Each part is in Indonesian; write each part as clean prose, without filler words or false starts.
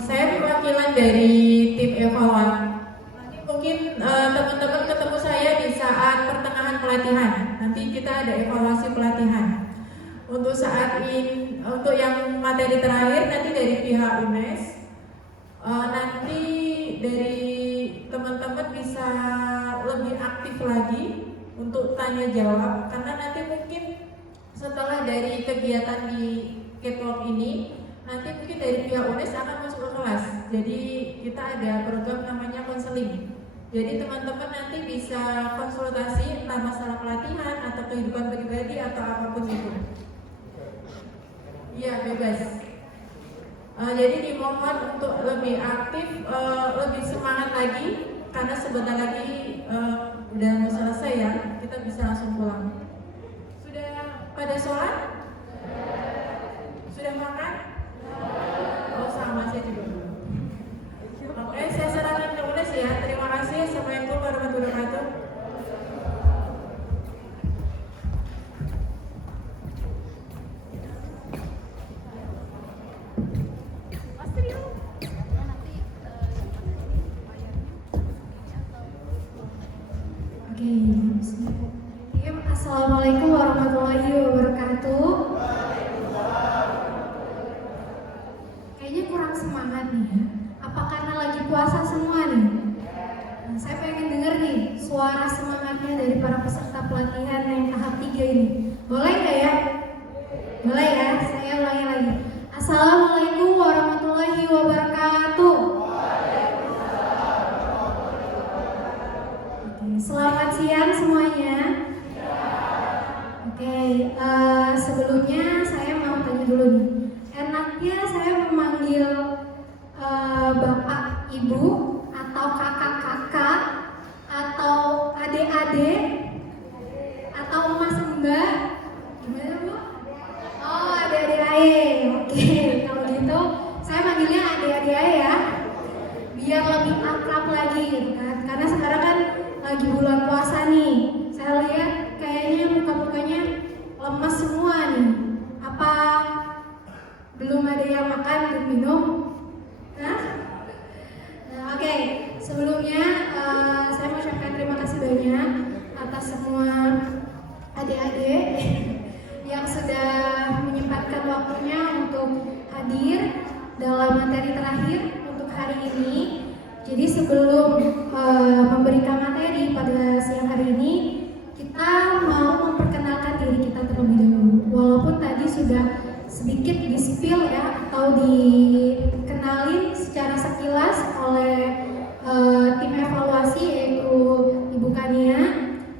Saya perwakilan dari tim evaluasi. Nanti mungkin teman-teman ketemu saya di saat pertengahan pelatihan. Nanti kita ada evaluasi pelatihan. Untuk saat ini, untuk yang materi terakhir nanti dari pihak UNES. Nanti dari teman-teman bisa lebih aktif lagi untuk tanya jawab, karena nanti mungkin setelah dari kegiatan di catwalk ini, nanti mungkin dari pihak UNES akan masuk ke kelas. Jadi kita ada program namanya konseling. Jadi teman-teman nanti bisa konsultasi entah masalah pelatihan atau kehidupan pribadi atau apapun itu. Iya, bebas. Jadi dimohon untuk lebih aktif, lebih semangat lagi, karena sebentar lagi udah mau selesai ya, kita bisa langsung pulang. Sudah pada sholat? Sudah makan? Oh, sama saya juga. Oke, saya serahkan ke UNES ya. Terima kasih. Assalamualaikum warahmatullahi wabarakatuh. Assalamualaikum warahmatullahi wabarakatuh. Kayaknya kurang semangat nih ya. Apa karena lagi puasa semua nih? Nah, saya pengen denger nih suara semangatnya dari para peserta pelatihan yang tahap 3 ini. Boleh nggak ya? Boleh ya, saya ulangi lagi. Assalamualaikum warahmatullahi wabarakatuh. Oke, selamat siang semuanya. Oke, sebelumnya saya mau tanya dulu nih. Enaknya saya memanggil bapak, ibu, atau kakak-kakak, atau adik-adik, atau mas mbak? Gimana bu? Oh, adik-adik ae. Oke, kalau gitu saya manggilnya adik-adik ae ya, biar lebih akrab lagi gitu kan. Karena sekarang kan lagi bulan puasa nih. Saya lihat kayaknya muka-mukanya lemas semua nih. Apa belum ada yang makan dan minum? Nah, oke. Sebelumnya saya mau ucapkan terima kasih banyak atas semua adik-adik yang sudah menyempatkan waktunya untuk hadir dalam materi terakhir untuk hari ini. Jadi sebelum memberikan materi pada siang hari ini, kita mau memperkenalkan diri kita terlebih dahulu. Walaupun tadi sudah sedikit di-spill ya, atau dikenalin secara sekilas oleh tim evaluasi yaitu Ibu Kania,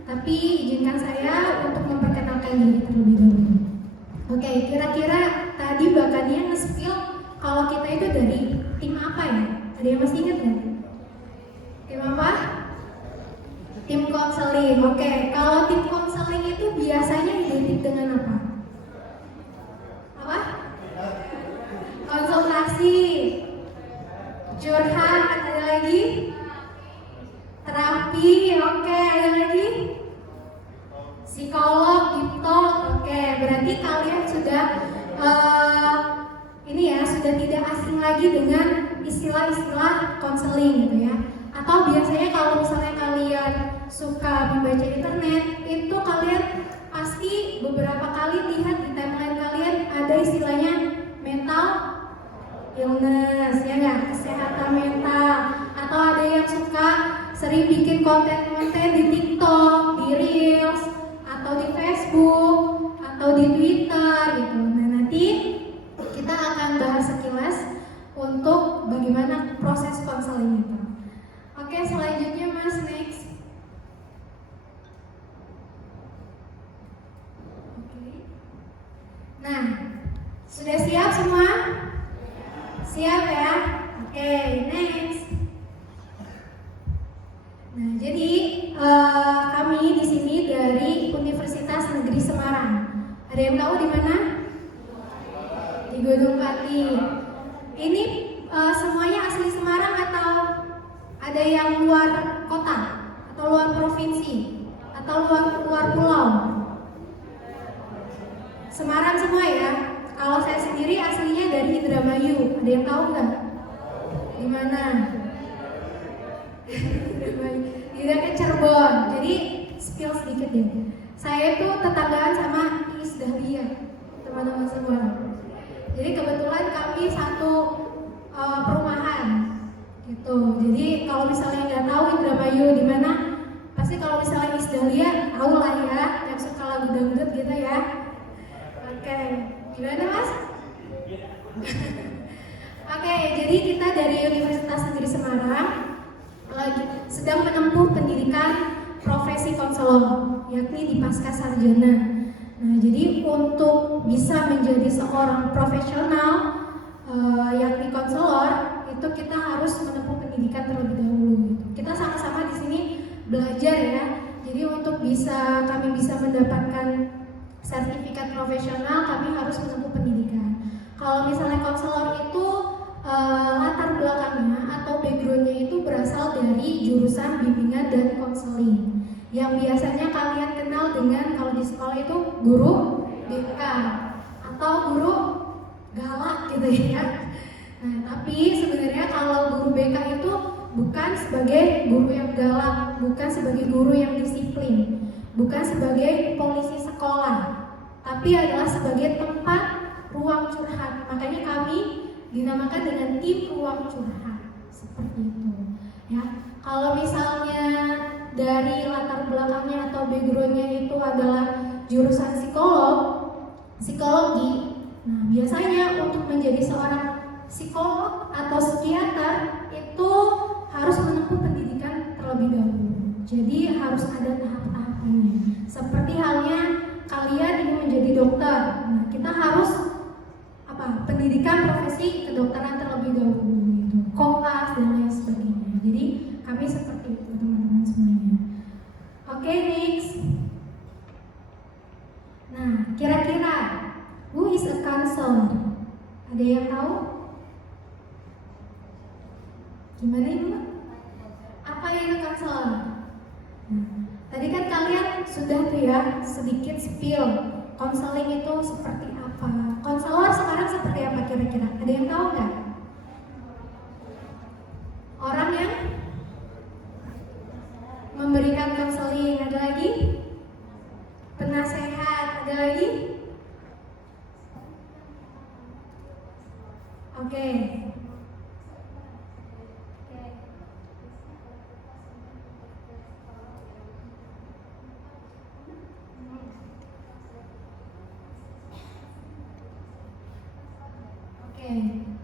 tapi izinkan saya untuk memperkenalkan diri terlebih dahulu. Oke, kira-kira tadi Mbak Kania nge-spill kalau kita itu dari tim apa ya? Ada yang masih ingat nggak? Tim apa? Tim konseling. Oke, kalau tim konseling itu biasanya identik dengan apa? Apa? Konsultasi, curhat, ada lagi? Terapi, oke, ada lagi? Psikolog, hipnot, oke. Berarti kalian sudah ini ya, sudah tidak asing lagi dengan istilah-istilah konseling gitu ya. Atau biasanya kalau misalnya kalian suka membaca internet, itu kalian pasti beberapa kali lihat di timeline kalian ada istilahnya mental illness, ya nggak? Kesehatan mental. Atau ada yang suka sering bikin konten-konten di TikTok, di Reels, atau di Facebook, atau di Twitter gitu. Nah, nanti kita akan bahas sekilas untuk bagaimana proses konseling itu. Oke, selanjutnya Mas, next. Oke. Nah, sudah siap semua? Siap ya? Oke, next. Nah, jadi kami di sini dari Universitas Negeri Semarang. Ada yang tahu di mana? Di Gunung Pati. Ini semuanya asli Semarang atau ada yang luar kota atau luar provinsi atau luar pulau? Semarang semua ya. Kalau saya sendiri aslinya dari Indramayu. Ada yang tahu nggak? Di mana? Dia ke Cirebon. Jadi spill sedikit deh. Saya tuh tetanggaan sama Iis Dahlia, teman-teman semua. Jadi kebetulan kami satu perumahan gitu. Jadi kalau misalnya nggak tahu Indramayu di mana, pasti kalau misalnya Iis Dahlia tahu lah ya, yang suka lagu dangdut gitu ya. Oke, gimana Mas? Oke, jadi kita dari Universitas Negeri Semarang lagi sedang menempuh pendidikan profesi konselor, yakni di pasca sarjana. Nah, jadi untuk bisa menjadi seorang profesional yakni konselor, itu kita harus menempuh pendidikan terlebih dahulu. Kita sama-sama di sini belajar ya. Jadi untuk kami bisa mendapatkan sertifikat profesional, kami harus menempuh pendidikan. Kalau misalnya konselor itu latar belakangnya atau backgroundnya itu berasal dari jurusan bimbingan dan konseling, yang biasanya kalian kenal dengan kalau di sekolah itu guru BK atau guru galak gitu ya. Nah, tapi sebenarnya kalau guru BK itu bukan sebagai guru yang galak, bukan sebagai guru yang disiplin, bukan sebagai polisi sekolah, tapi adalah sebagai tempat ruang curhat. Makanya kami dinamakan dengan tim ruang curhat, seperti itu ya. Kalau misalnya dari latar belakangnya atau backgroundnya itu adalah jurusan psikologi, nah biasanya untuk menjadi seorang psikolog atau psikiater itu harus menempuh pendidikan terlebih dahulu. Jadi harus ada tahap-tahapannya. Seperti halnya kalian ingin menjadi dokter, nah kita harus pendidikan profesi kedokteran terlebih dahulu gitu, koas dan lain sebagainya. Jadi kami seperti itu teman-teman semuanya. Oke, next. Nah, kira-kira who is a counselor? Ada yang tahu? Gimana itu? Apa itu counselor? Nah, tadi kan kalian sudah tuh ya sedikit spill konseling itu seperti apa. Konselor sekarang seperti apa kira-kira? Ada yang tahu nggak? Orang yang memberikan konseling. Ada lagi? Penasehat. Ada lagi? Oke.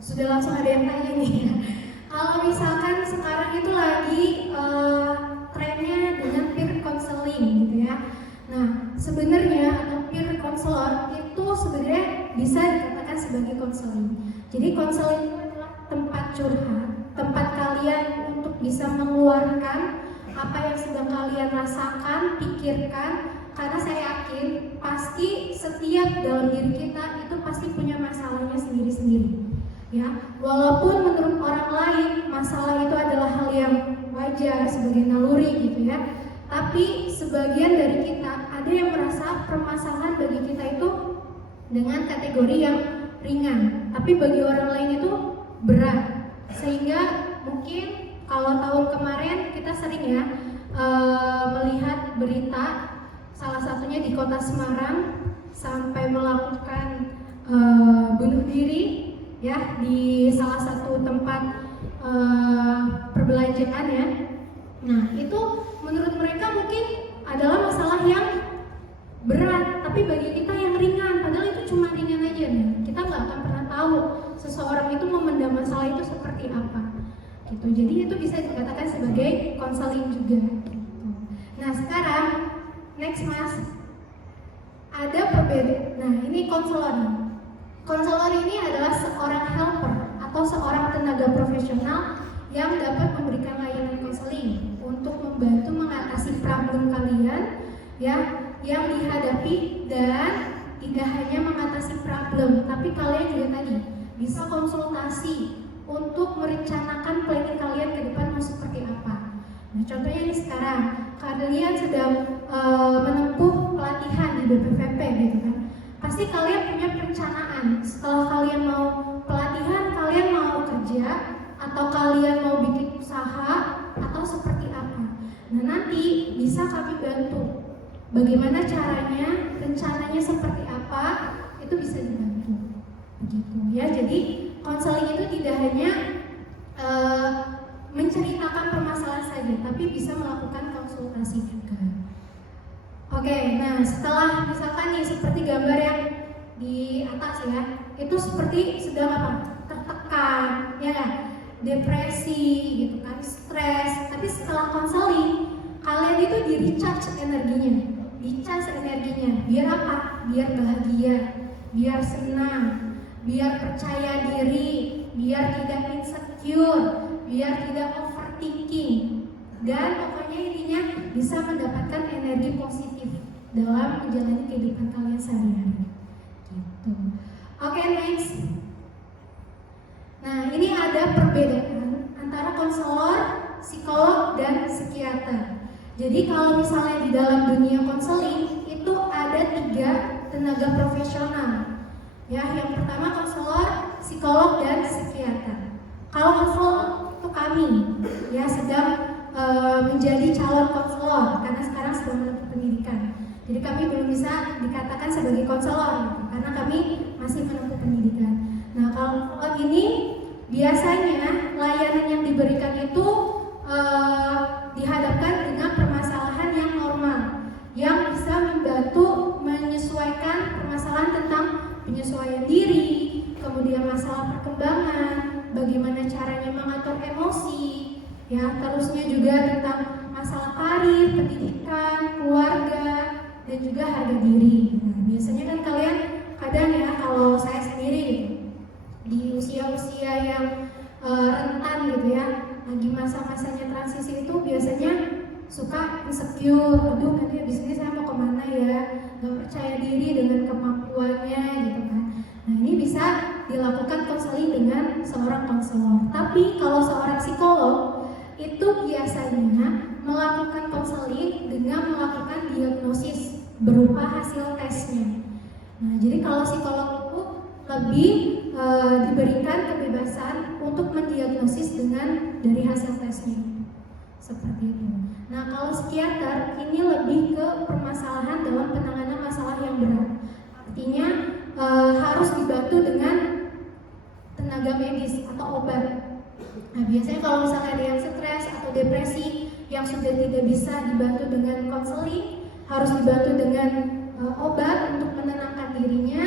Sudah langsung ada yang tanya nih ya. Kalau misalkan sekarang itu lagi trennya dengan peer counseling gitu ya. Nah, sebenarnya atau peer counselor itu sebenarnya bisa dikatakan sebagai counseling. Jadi counseling itu adalah tempat curhat, tempat kalian untuk bisa mengeluarkan apa yang sedang kalian rasakan, pikirkan. Karena saya yakin pasti setiap dalam diri kita itu pasti punya masalahnya sendiri-sendiri. Ya, walaupun menurut orang lain masalah itu adalah hal yang wajar sebagai naluri gitu ya, tapi sebagian dari kita ada yang merasa permasalahan bagi kita itu dengan kategori yang ringan, tapi bagi orang lain itu berat. Sehingga mungkin kalau tahun kemarin kita sering ya melihat berita, salah satunya di kota Semarang sampai melakukan bunuh diri ya di salah satu tempat perbelanjaan ya. Nah, itu menurut mereka mungkin adalah masalah yang berat, tapi bagi kita yang ringan, padahal itu cuma ringan aja nih. Kita nggak akan pernah tahu seseorang itu memendam masalah itu seperti apa gitu. Jadi itu bisa dikatakan sebagai konseling juga gitu. Nah, sekarang next Mas, ada perbedaan. Nah, ini konselor. Konselor ini adalah seorang helper atau seorang tenaga profesional yang dapat memberikan layanan konseling untuk membantu mengatasi problem kalian ya yang dihadapi, dan tidak hanya mengatasi problem, tapi kalian juga tadi bisa konsultasi untuk merencanakan planning kalian ke depan mau seperti apa. Nah, contohnya ini sekarang kalian sedang menempuh pelatihan di BPVP gitu kan. Pasti kalian punya perencanaan setelah kalian mau pelatihan, kalian mau kerja atau kalian kami bantu. Bagaimana caranya, rencananya seperti apa, itu bisa dibantu. Begitu ya. Jadi konseling itu tidak hanya menceritakan permasalahan saja, tapi bisa melakukan konsultasi juga. Oke, nah setelah misalkan nih seperti gambar yang di atas ya, itu seperti sedang apa? Tertekan, ya kan? Depresi gitu kan, stres. Tapi setelah konseling, kalian itu di-recharge energinya. Biar apa? Biar bahagia, biar senang, biar percaya diri, biar tidak insecure, biar tidak overthinking, dan pokoknya intinya bisa mendapatkan energi positif dalam menjalani kehidupan kalian sehari-hari. Gitu. Oke, next. Nah, ini ada perbedaan antara konselor, psikolog, dan psikiater. Jadi kalau misalnya di dalam dunia konseling itu ada 3 tenaga profesional. Ya, yang pertama konselor, psikolog, dan psikiater. Kalau konselor itu kami ya sedang menjadi calon konselor karena sekarang sedang menempuh pendidikan. Jadi kami belum bisa dikatakan sebagai konselor karena kami masih menempuh pendidikan. Nah, kalau ini biasanya layanan yang diberikan itu dihadapkan dengan permasalahan yang normal yang bisa membantu menyesuaikan permasalahan tentang penyesuaian diri, kemudian masalah perkembangan, bagaimana caranya mengatur emosi, ya, terusnya juga tentang masalah karir, pendidikan, keluarga, dan juga harga diri. Nah, biasanya kan kalian kadang ya, kalau saya sendiri gitu, di usia-usia yang rentan gitu ya, lagi masa-masanya transisi itu biasanya suka insecure, aduh nanti abis ini saya mau kemana ya, gak percaya diri dengan kemampuannya gitu kan. Nah, ini bisa dilakukan konseling dengan seorang konselor. Tapi kalau seorang psikolog itu biasanya melakukan konseling dengan melakukan diagnosis berupa hasil tesnya. Nah, jadi kalau psikolog itu lebih diberikan kebebasan untuk mendiagnosis dengan dari hasil tesnya, seperti itu. Nah, kalau psikiater ini lebih ke permasalahan dalam penanganan masalah yang berat. Artinya harus dibantu dengan tenaga medis atau obat. Nah, biasanya kalau misalnya ada yang stres atau depresi yang sudah tidak bisa dibantu dengan konseling, harus dibantu dengan obat untuk menenangkan dirinya,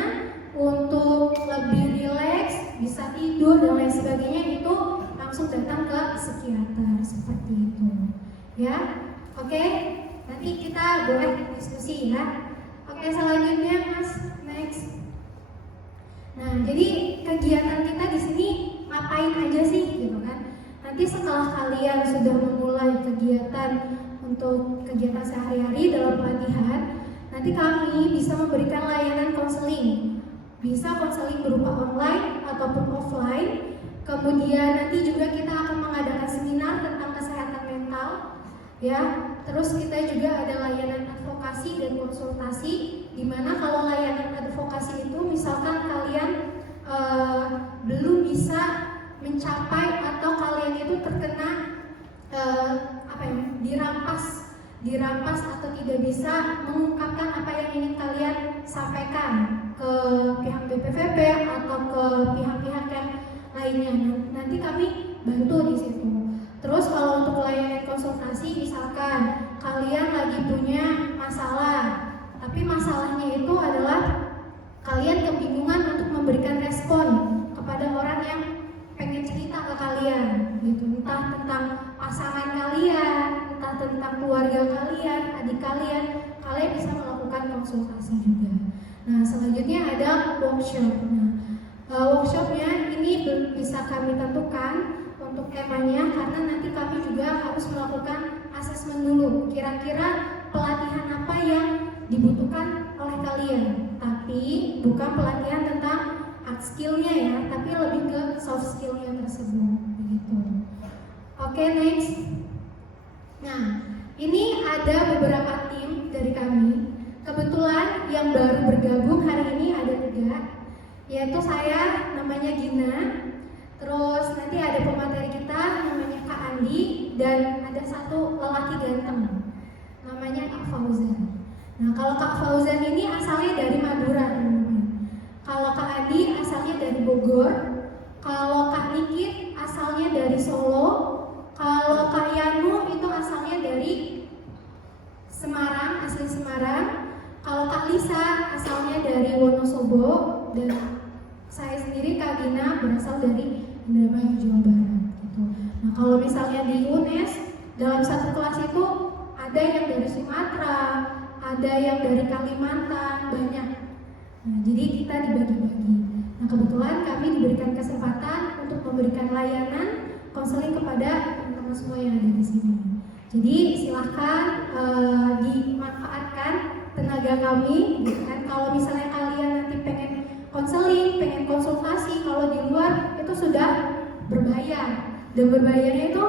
untuk lebih rileks, bisa tidur dan lain sebagainya, itu langsung datang ke psikiater, seperti itu. Ya, oke. Nanti kita boleh diskusi ya. Oke, selanjutnya Mas, next. Nah, jadi kegiatan kita di sini ngapain aja sih, gitu kan? Nanti setelah kalian sudah memulai kegiatan untuk kegiatan sehari-hari dalam pelatihan, nanti kami bisa memberikan layanan konseling. Bisa konseling berupa online ataupun offline. Kemudian nanti juga kita akan mengadakan seminar tentang kesehatan mental, ya. Terus kita juga ada layanan advokasi dan konsultasi, di mana kalau layanan advokasi itu misalkan kalian belum bisa mencapai atau kalian itu terkena dirampas atau tidak bisa mengungkapkan apa yang ingin kalian sampaikan ke pihak BPVP atau ke pihak-pihak yang lainnya. Nanti kami bantu di situ. Terus kalau untuk layanan konsultasi, misalkan kalian lagi punya masalah, tapi masalahnya itu adalah kalian kebingungan untuk memberikan respon kepada orang yang pengen cerita ke kalian, gitu. Entah tentang pasangan kalian, entah tentang keluarga kalian, adik kalian bisa melakukan konsultasi juga. Nah, selanjutnya ada workshop. Nah, workshopnya ini belum bisa kami tentukan untuk temanya karena nanti kami juga harus melakukan asesmen dulu. Kira-kira pelatihan apa yang dibutuhkan oleh kalian? Tapi bukan pelatihan tentang hard skill-nya ya, tapi lebih ke soft skill-nya tersebut, begitu. Oke, next. Nah, ini ada beberapa tim dari kami. Kebetulan yang baru bergabung hari ini ada 3, yaitu saya, namanya Gina. Terus nanti ada pemateri kita namanya Kak Andi, dan ada satu lelaki ganteng namanya Nah, kalau Kak Fauzan ini asalnya dari Madura, teman-teman. Kalau Kak Adi asalnya dari Bogor. Kalau Kak Nikit asalnya dari Solo. Kalau Kak Yanu itu asalnya dari Semarang, asli Semarang. Kalau Kak Lisa asalnya dari Wonosobo, dan saya sendiri Kak Gina berasal dari Indramayu, Jawa Barat gitu. Nah, kalau misalnya di UNES dalam satu kelas itu ada yang dari Sumatera, ada yang dari Kalimantan, banyak. Nah, jadi kita dibagi-bagi. Nah, kebetulan kami diberikan kesempatan untuk memberikan layanan konseling kepada teman-teman semua yang ada di sini. Jadi silahkan dimanfaatkan tenaga kami, gitu kan. Kalau misalnya kalian nanti pengen konseling, pengen konsultasi, kalau di luar itu sudah berbayar, dan berbayarnya itu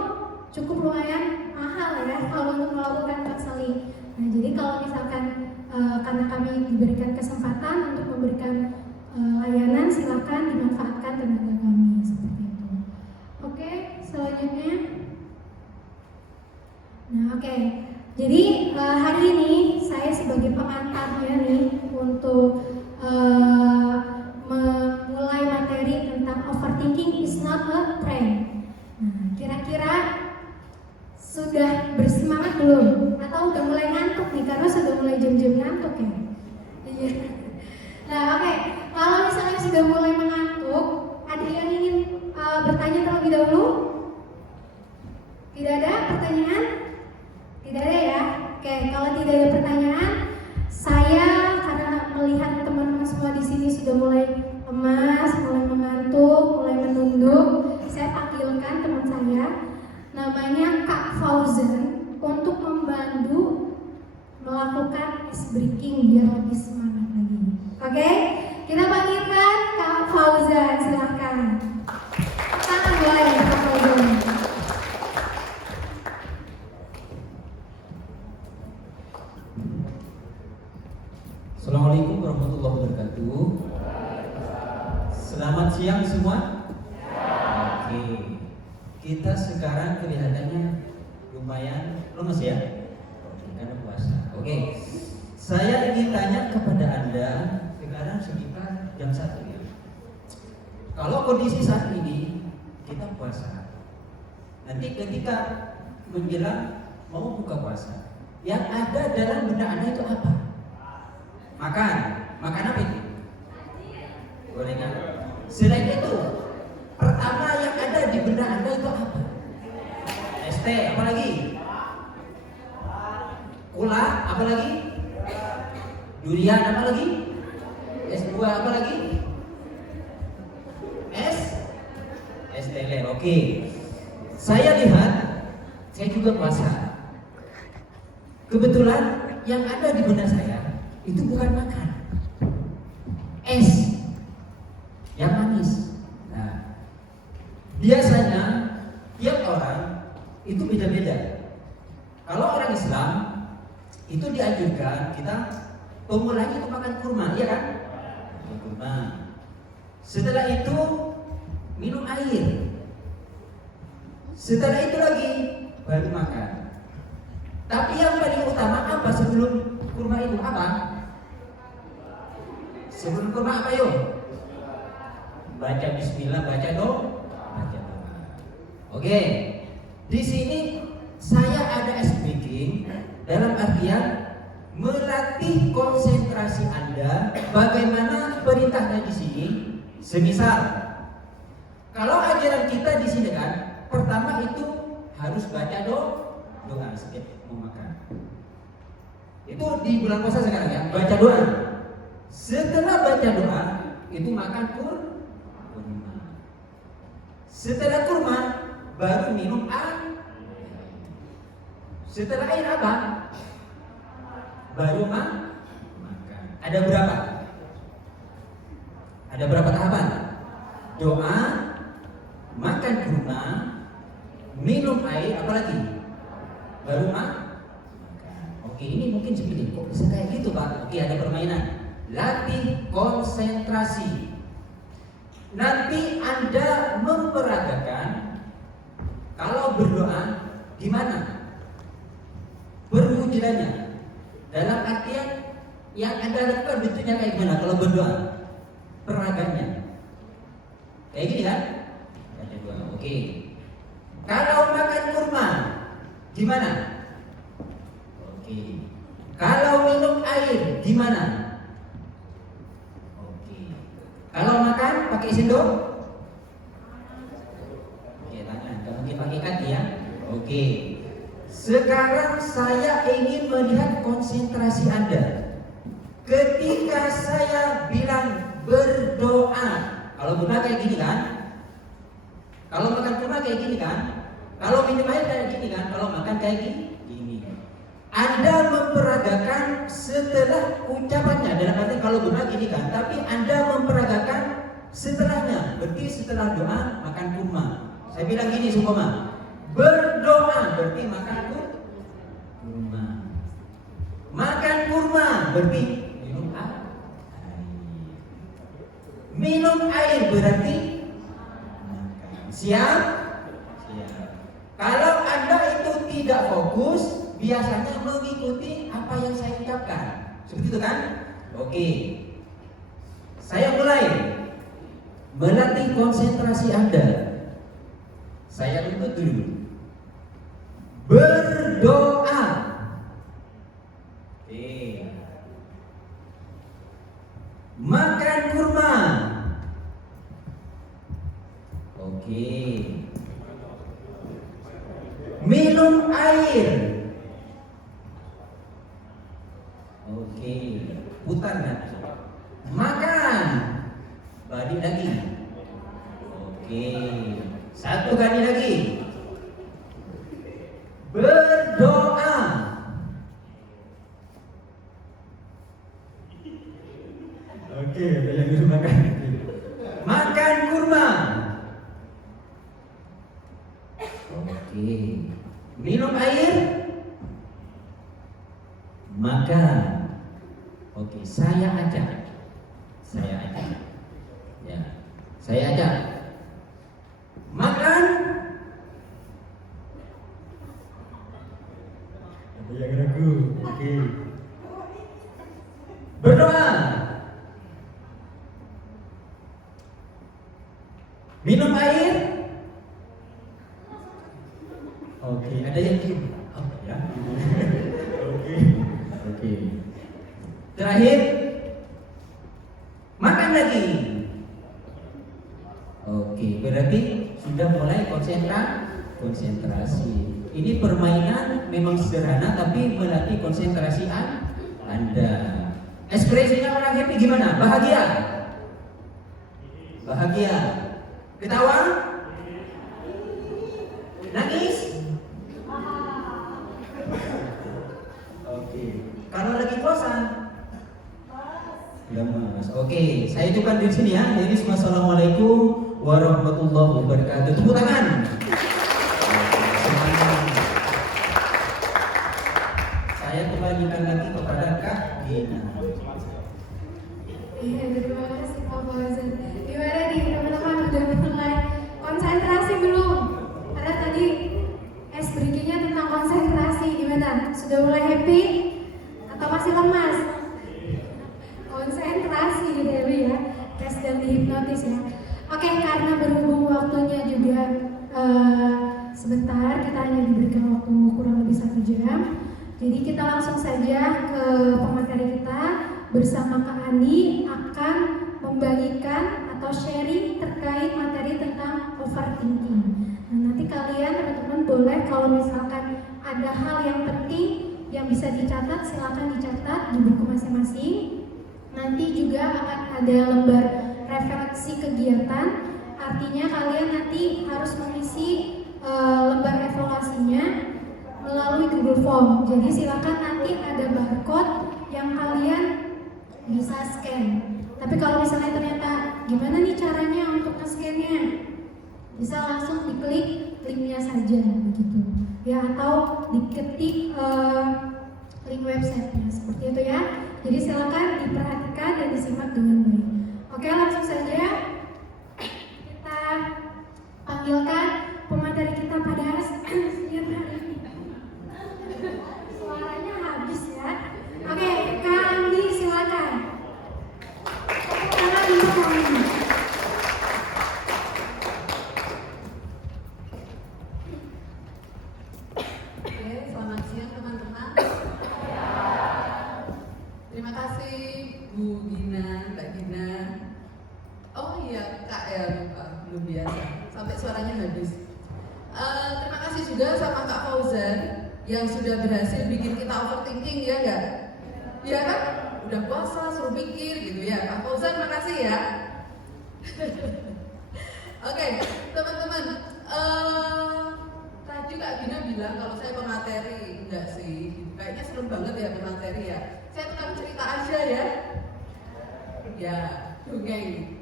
cukup lumayan mahal ya kalau untuk melakukan konseling. Nah, jadi kalau misalkan karena kami diberikan kesempatan untuk memberikan layanan, silakan dimanfaatkan tenaga kami seperti itu. Oke, selanjutnya. Nah, oke. Jadi hari ini saya sebagai pengantarnya nih untuk memulai materi tentang overthinking is not a trend. Nah, kira-kira sudah bersemangat belum? Atau udah mulai ngantuk nih, karena sudah mulai jam-jam ngantuk ya? Iya. Nah, oke. Kalau misalnya sudah mulai mengantuk, ada yang ingin bertanya terlebih dahulu? Tidak ada pertanyaan? Tidak ada ya? Oke, kalau tidak ada pertanyaan, saya karena melihat teman-teman semua di sini sudah mulai lemas, mulai mengantuk, mulai menunduk, saya panggilkan teman saya, namanya Kak Fauzan, untuk membantu melakukan ice breaking biar lebih semangat lagi. Oke? Kita panggilkan Kak Fauzan, silahkan. Tangan boleh Kak Fauzan. Assalamualaikum warahmatullahi wabarakatuh. Selamat siang semua. Oke, kita sekarang kelihatannya lumayan lemes ya, karena puasa. Oke, saya ingin tanya kepada Anda, sekarang sekitar jam 1 ya. Kalau kondisi saat ini kita puasa, nanti ketika menjelang mau buka puasa, yang ada dalam benak Anda itu apa? Makan apa itu? Boleh kan? Selain itu, pertama yang ada di benak Anda itu apa? ST, apa lagi? Kula, apa lagi? Durian, apa lagi? S2, apa lagi? Es teler, oke. Saya lihat, saya juga puasa. Kebetulan yang ada di benak saya itu bukan makan, es yang manis. Nah, biasanya tiap orang itu beda-beda. Kalau orang Islam itu dianjurkan kita pemulanya itu makan kurma, iya kan? Kurma. Setelah itu minum air. Setelah itu lagi baru makan. Tapi yang paling utama apa sebelum kurma itu apa? Sebelum kurma apa yuk? Baca bismillah, baca doa. Oke. Di sini saya ada speaking dalam artian melatih konsentrasi Anda bagaimana perintahnya di sini. Semisal kalau ajaran kita di sini kan pertama itu harus baca doa setiap mau makan. Itu di bulan puasa sekarang ya, baca doa. Setelah baca doa, itu makan kurma. Setelah kurma, baru minum air. Setelah air apa? Baru makan. Ada berapa? Ada berapa tahapan? Doa, makan kurma, minum air, apa lagi? Baru makan. Oke, ini mungkin seperti kok bisa kayak gitu Pak? Oke, ada permainan. Latih konsentrasi. Nanti Anda memperagakan kalau berdoa gimana? Berwujudannya. Dalam artian Yang Anda lakukan bentuknya kayak gimana kalau berdoa? Peraganya. Kayak gini kan? Baca doa. Oke. Kalau makan kurma, gimana? Oke. Kalau minum air, gimana? Oke. Kalau makan pakai sendok? Oke, tangan. Gak mungkin pakai kaki ya. Oke. Sekarang saya ingin melihat konsentrasi Anda. Ketika saya bilang berdoa, kalau berdoa kayak gini kan? Kalau makan kurma kayak gini kan? Kalau minum air kayak gini kan? Kalau makan kayak gini. Anda memperagakan setelah ucapannya. Dalam arti kalau berdoa gini kan? Tapi Anda memperagakan setelahnya. Berarti setelah doa makan kurma. Saya bilang gini seumpama, berdoa berarti makan kurma. Makan kurma berarti minum air. Minum air berarti makan. Siap? Siap. Kalau Anda itu tidak fokus, biasanya mengikuti apa yang saya ucapkan. Seperti itu kan? Oke. Saya mulai melatih konsentrasi Anda. Saya tuntut dulu. Berdoa. Oke. Makan kurma. Oke. Minum air. Oke. Putar nanti. Makan. Balik lagi. Oke. Satu kali lagi. Berdoa. Oke, banyak dulu makan. Makan kurma. Oke. Minum air. Makan. Oke, saya ajak. Ya, saya ajak. Makan. Ada yang ragu. Oke. Berdoa. Minum air. Oke, ada yang diem. Apa ya? Oke. Terakhir, makan lagi. Oke, berarti sudah mulai konsentrasi. Ini permainan memang sederhana tapi melatih konsentrasi Anda. Ekspresinya orang happy gimana? Bahagia? Bahagia. Ketawa? Nangis? Oke. Kalau lagi puasa? Lemas. Oke, saya cukupkan di sini ya. Jadi wassalamualaikum warahmatullahi wabarakatuh. Tepuk tangan. Saya kembalikan lagi kepada Kak Gina. Iya, terima kasih Pak Fauzan. Gimana nih teman-teman, udah mulai konsentrasi belum? Karena tadi breakingnya tentang konsentrasi, gimana? Sudah mulai happy atau masih lemas? Konsentrasi gitu ya, Bu ya. Kayak sedang dihipnotis ya. Oke, karena berhubung waktunya juga sebentar, kita hanya diberikan waktu kurang lebih 1 jam. Jadi kita langsung saja ke pemateri kita. Bersama Kak Andi akan membagikan atau sharing terkait materi tentang overthinking. Nah, nanti kalian teman-teman boleh kalau misalkan ada hal yang penting yang bisa dicatat, silakan dicatat di buku masing-masing. Nanti juga akan ada lembar refleksi kegiatan. Artinya kalian nanti harus mengisi lembar evaluasinya melalui Google Form. Jadi silakan nanti ada barcode yang kalian bisa scan. Tapi kalau misalnya ternyata gimana nih caranya untuk nge-scan-nya, bisa langsung diklik linknya saja begitu ya, atau diketik link websitenya seperti itu ya. Jadi silakan diperhatikan dan disimak dengan baik. Oke, langsung saja kita panggilkan pemateri kita pada siang hari ini. Suaranya habis ya. Oke, Kak Andi silakan. belum biasa sampai suaranya habis. Terima kasih juga sama Kak Fauzan yang sudah berhasil bikin kita overthinking, ya enggak? Iya kan? Udah puasa suruh mikir gitu ya. Kak Fauzan makasih ya. Oke, teman-teman, tadi Kak Gina bilang kalau saya pemateri, enggak sih? Kayaknya serem banget ya pemateri ya. Saya tukang cerita aja ya. Ya, dongeng.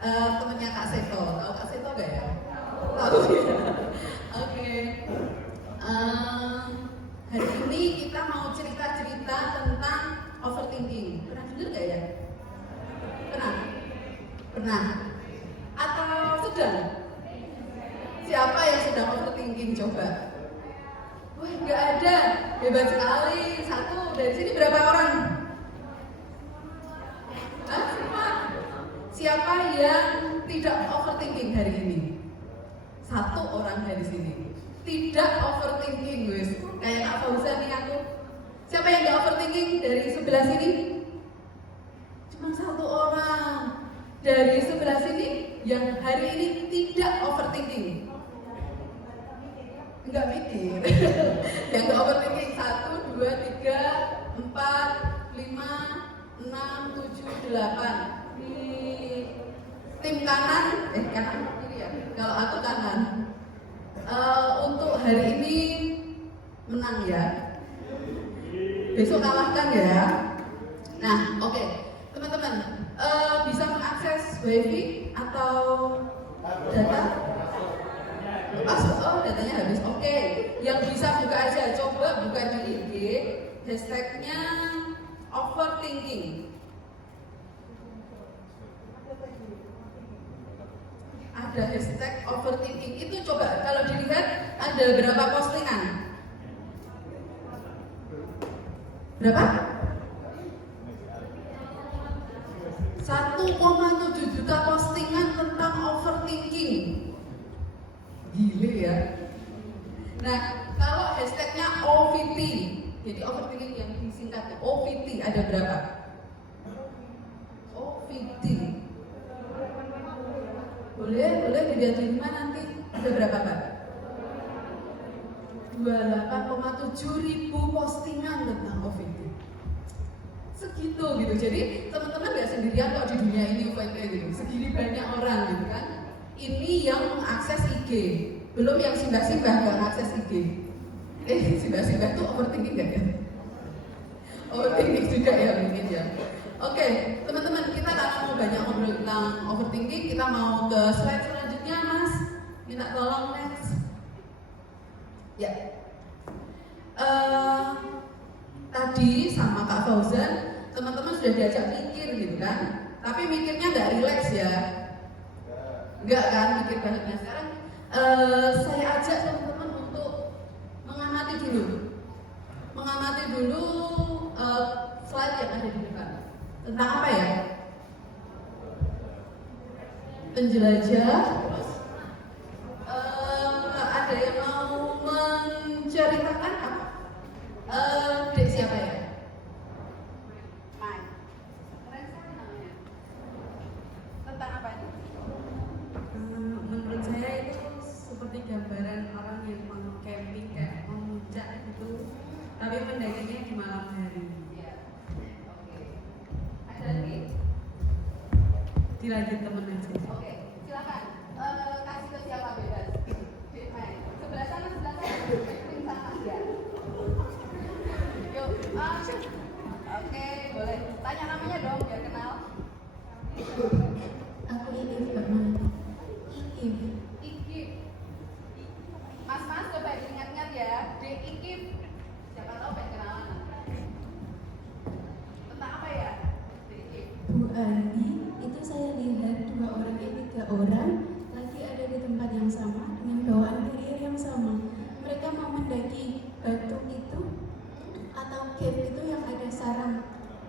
Temennya Kak Seto, tahu Kak Seto gak ya? Tahu ya. Oke. Hari ini kita mau cerita-cerita tentang overthinking. Pernah dengar gak ya? Pernah? Pernah? Atau sedang? Siapa yang sedang overthinking coba? Wah, nggak ada. Hebat sekali. Satu. Dari sini berapa orang? Hah? Semua? Siapa yang tidak overthinking hari ini? Satu orang dari sini. Tidak overthinking, guys. Kayak Kak Fauzan nih aku. Siapa yang nggak overthinking dari sebelah sini? Cuma satu orang. Dari sebelah sini yang hari ini tidak overthinking. Enggak mikir. Yang nggak overthinking 1, 2, 3, 4, 5, 6, 7, 8. Di tim kanan, kanan kiri ya. Kalau aku kanan. Untuk hari ini menang ya. Besok kalahkan ya. Nah, oke. Teman-teman, bisa mengakses wifi atau data? Datanya habis. Oke. Yang bisa buka aja, coba buka di IG. Hashtagnya overthinking. Ada hashtag overthinking. Itu coba kalau dilihat ada berapa postingan? Berapa? 1,7 juta postingan tentang overthinking. Gile ya. Nah, kalau hashtagnya OVT, jadi overthinking yang disingkat OVT ada berapa? OVT. Boleh dilihat di rumah nanti ada berapa Pak? 28,7 ribu postingan tentang OVT. Segitu gitu. Jadi teman-teman gak sendirian kok di dunia ini OVT gitu. Segini banyak orang gitu kan. Ini yang mengakses IG. Belum yang simbah-simbah gak mengakses IG. Simbah-simbah tuh overthinking gak ya? Overthinking juga ya mungkin ya. Oke, teman-teman, kita karena mau banyak ngobrol tentang overthinking, kita mau ke slide selanjutnya, Mas. Minta tolong next. Ya. Tadi sama Kak Fauzan, teman-teman sudah diajak mikir gitu kan. Tapi mikirnya nggak rileks ya. Enggak kan, mikir banget. Nah sekarang saya ajak teman-teman untuk mengamati dulu. Mengamati dulu slide yang ada di depan. Tentang apa ya? Penjelajah. Terus ada yang mau menceritakan apa? Dek siapa ya? Mai. Keren sekali namanya. Tentang apa ini? Menurut saya itu seperti gambaran orang yang mau camping kayak memuncak gitu, tapi mendakinya di malam hari. Ya. Oke. Ada lagi? Dilanjut temen aja. Oke, silakan. Kasih ke siapa bebas? Mai. Sebelah sana. Tim sana ya. Yuk. Oke, boleh. Tanya namanya dong biar kenal. Aku ini pernah. Ikip. Mas coba ingat-ingat ya. Ikip. Siapa tahu pengen kenalan. Tentang apa ya? Ikip. Bu Ani, itu saya lihat 3 orang lagi ada di tempat yang sama dengan bawaan carrier yang sama. Mereka mau mendaki batu itu atau cave itu yang ada sarang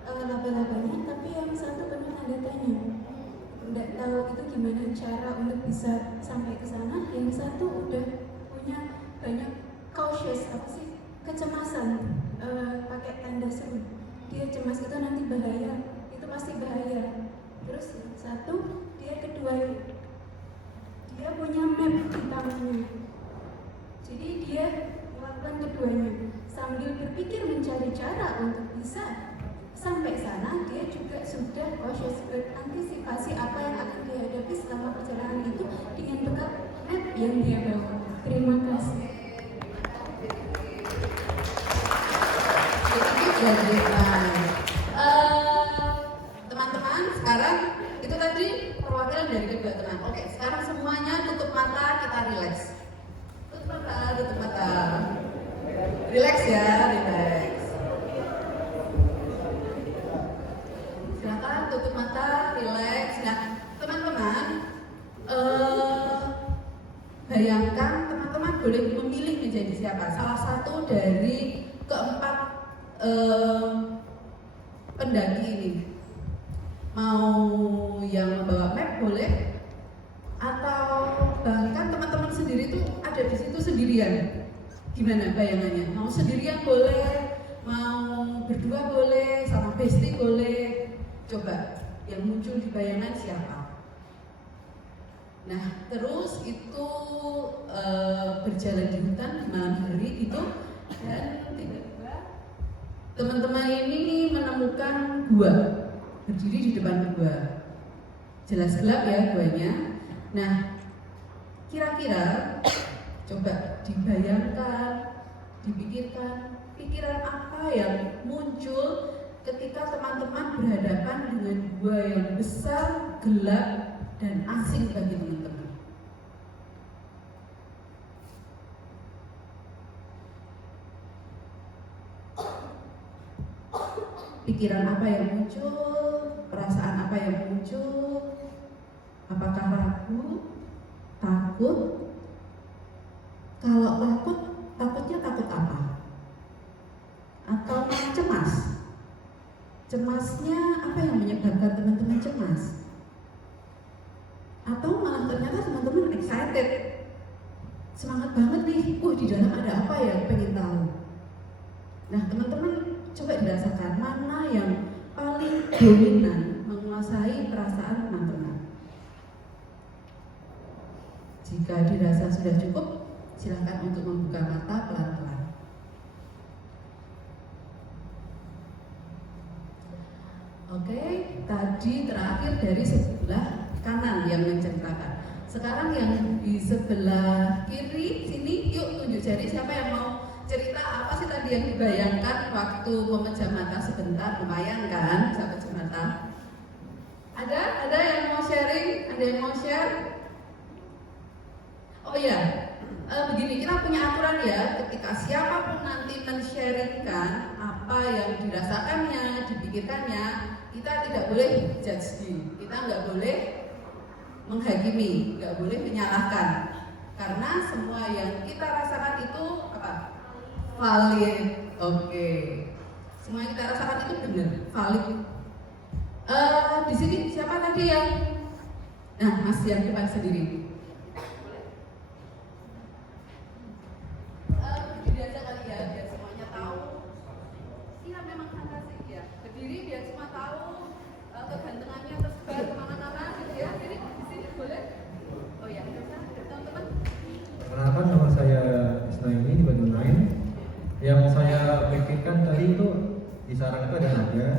laba-labanya, tapi yang satu penuh tanda tanya. Tidak tahu itu gimana cara untuk bisa sampai ke sana. Yang satu udah punya banyak cautious, kecemasan, pakai tanda seru. Dia cemas itu nanti bahaya, itu pasti bahaya. Terus yang satu dia kedua cara untuk bisa sampai sana. Dia juga sudah cautious, berantisipasi apa yang akan dihadapi selama perjalanan itu dengan bekal map yang dia bawa. Terima kasih. Teman-teman, sekarang itu tadi perwakilan dari kedua teman. Oke, sekarang semuanya tutup mata, kita relax. Tutup mata. Relax ya, relax. Silakan tutup mata, relax. Nah, teman-teman, bayangkan teman-teman boleh memilih menjadi siapa. Salah satu dari keempat pendaki ini. Mau yang membawa map boleh, atau bahkan teman-teman sendiri tuh ada di situ sendirian. Gimana bayangannya? Mau sendirian boleh, mau berdua boleh, sama bestie boleh. Coba yang muncul di bayangan siapa? Nah, terus itu berjalan di hutan di malam hari itu, dan tiba-tiba teman-teman ini menemukan gua berdiri di depan gua. Jelas gelap ya guanya. Nah, kira-kira coba dibayangkan, dipikirkan pikiran apa yang muncul ketika teman-teman berhadapan dengan gua yang besar, gelap, dan asing bagi teman-teman. Pikiran apa yang muncul, perasaan apa yang muncul, apakah ragu, takut? Kalau takut, takutnya takut apa? Atau malah cemas? Cemasnya apa yang menyebabkan teman-teman cemas? Atau malah ternyata teman-teman excited, semangat banget nih, di dalam ada apa ya, pengen tahu. Nah, teman-teman coba dirasakan mana yang paling dominan menguasai perasaan teman-teman. Jika dirasa sudah cukup, silakan untuk membuka mata pelan-pelan. Oke, tadi terakhir dari sebelah kanan yang menceritakan. Sekarang yang di sebelah kiri sini, yuk tunjuk jari siapa yang mau cerita apa sih tadi yang dibayangkan waktu memejam mata sebentar. Lumayan kan, bisa pejam mata. Ada yang mau sharing? Ada yang mau share? Oh iya, begini, kita punya aturan ya, ketika siapapun nanti men-sharingkan apa yang dirasakannya, dipikirkannya, kita tidak boleh judge, kita nggak boleh menghakimi, nggak boleh menyalahkan, karena semua yang kita rasakan itu apa? Valid. Oke. Semua yang kita rasakan itu benar, valid. Di sini siapa tadi yang? Nah, Mas yang depan sendiri. Berdiri aja kali ya, biar semuanya tahu. Iya, memang fantasi ya. Berdiri biar semua tahu kegantengannya tersebar kemana-mana gitu ya. Jadi di sini boleh. Oh ya, teman-teman. Perkenalkan, nama saya Isnaini di Bandung Lain. Yang saya pikirkan tadi itu di sarang itu ada naga,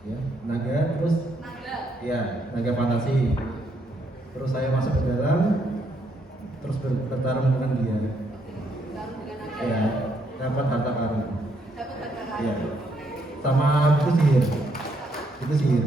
ya, naga, terus ya, naga fantasi. Terus saya masuk ke dalam, terus bertarung dengan dia. Ya, dapat harta karun. Ya, sama buku sihir. Itu sihir.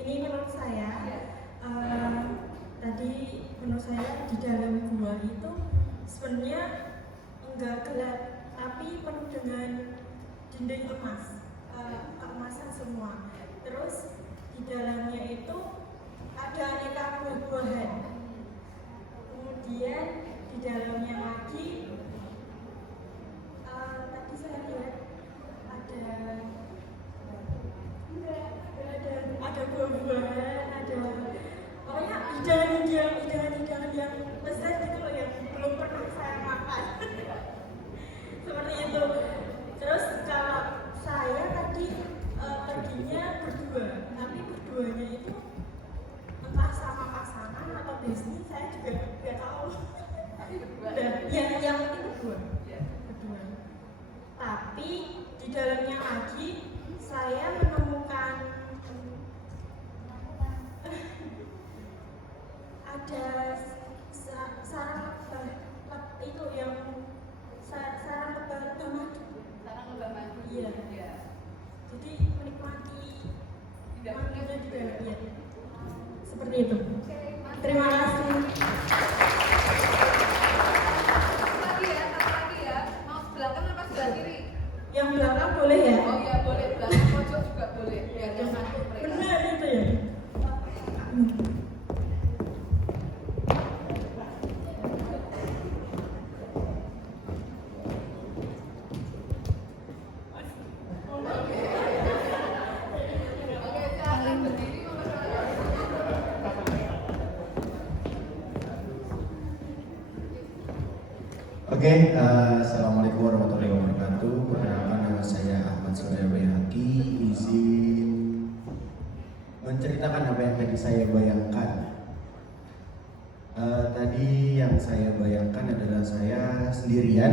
Ini menurut saya, tadi menurut saya di dalam gua itu sebenarnya enggak gelap, tapi penuh dengan dinding emas, keemasan semua. Terus di dalamnya itu ada aneka buah-buahan. Kemudian di dalamnya lagi, tadi saya lihat ada buah-buahan, ada pokoknya hidangan yang jadi menikmati waktunya juga ya. Seperti itu. Terima kasih. Satu lagi ya. Mau belakang apa sebelah kiri? Yang belakang boleh ya? Oh iya boleh, belakang pojok juga boleh. Biar yang satu mereka. Benar itu ya. Oke, silakan berdiri Oke, assalamualaikum warahmatullahi wabarakatuh. Perkenalkan, nama saya Ahmad Surya Bayhaqi. Izin menceritakan apa yang tadi saya bayangkan. Tadi yang saya bayangkan adalah saya sendirian,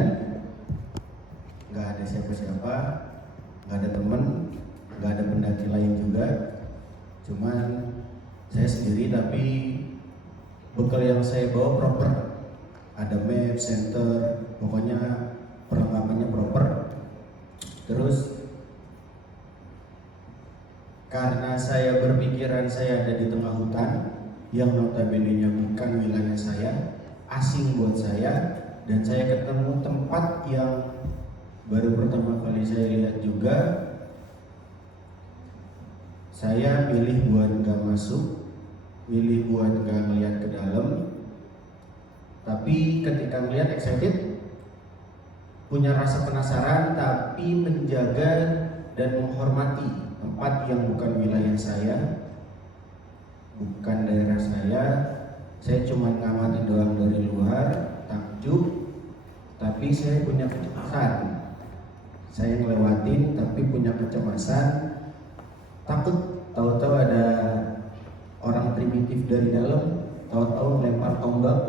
nggak ada siapa-siapa, nggak ada teman, nggak ada pendaki lain juga. Cuman saya sendiri, tapi bekal yang saya bawa proper. Ada map, center, pokoknya perlengkapannya proper. Terus karena saya berpikiran saya ada di tengah hutan yang notabene-nya bukan wilayah saya, asing buat saya, dan saya ketemu tempat yang baru pertama kali saya lihat juga, saya milih buat gak masuk, milih buat gak ngeliat ke dalam. Tapi ketika melihat excited, punya rasa penasaran, tapi menjaga dan menghormati tempat yang bukan wilayah saya, bukan daerah saya. Saya cuma ngamatin doang dari luar, takjub, tapi saya punya kecemasan. Saya ngelewatin tapi punya kecemasan, takut tahu-tahu ada orang primitif dari dalam, tahu-tahu melempar tombak,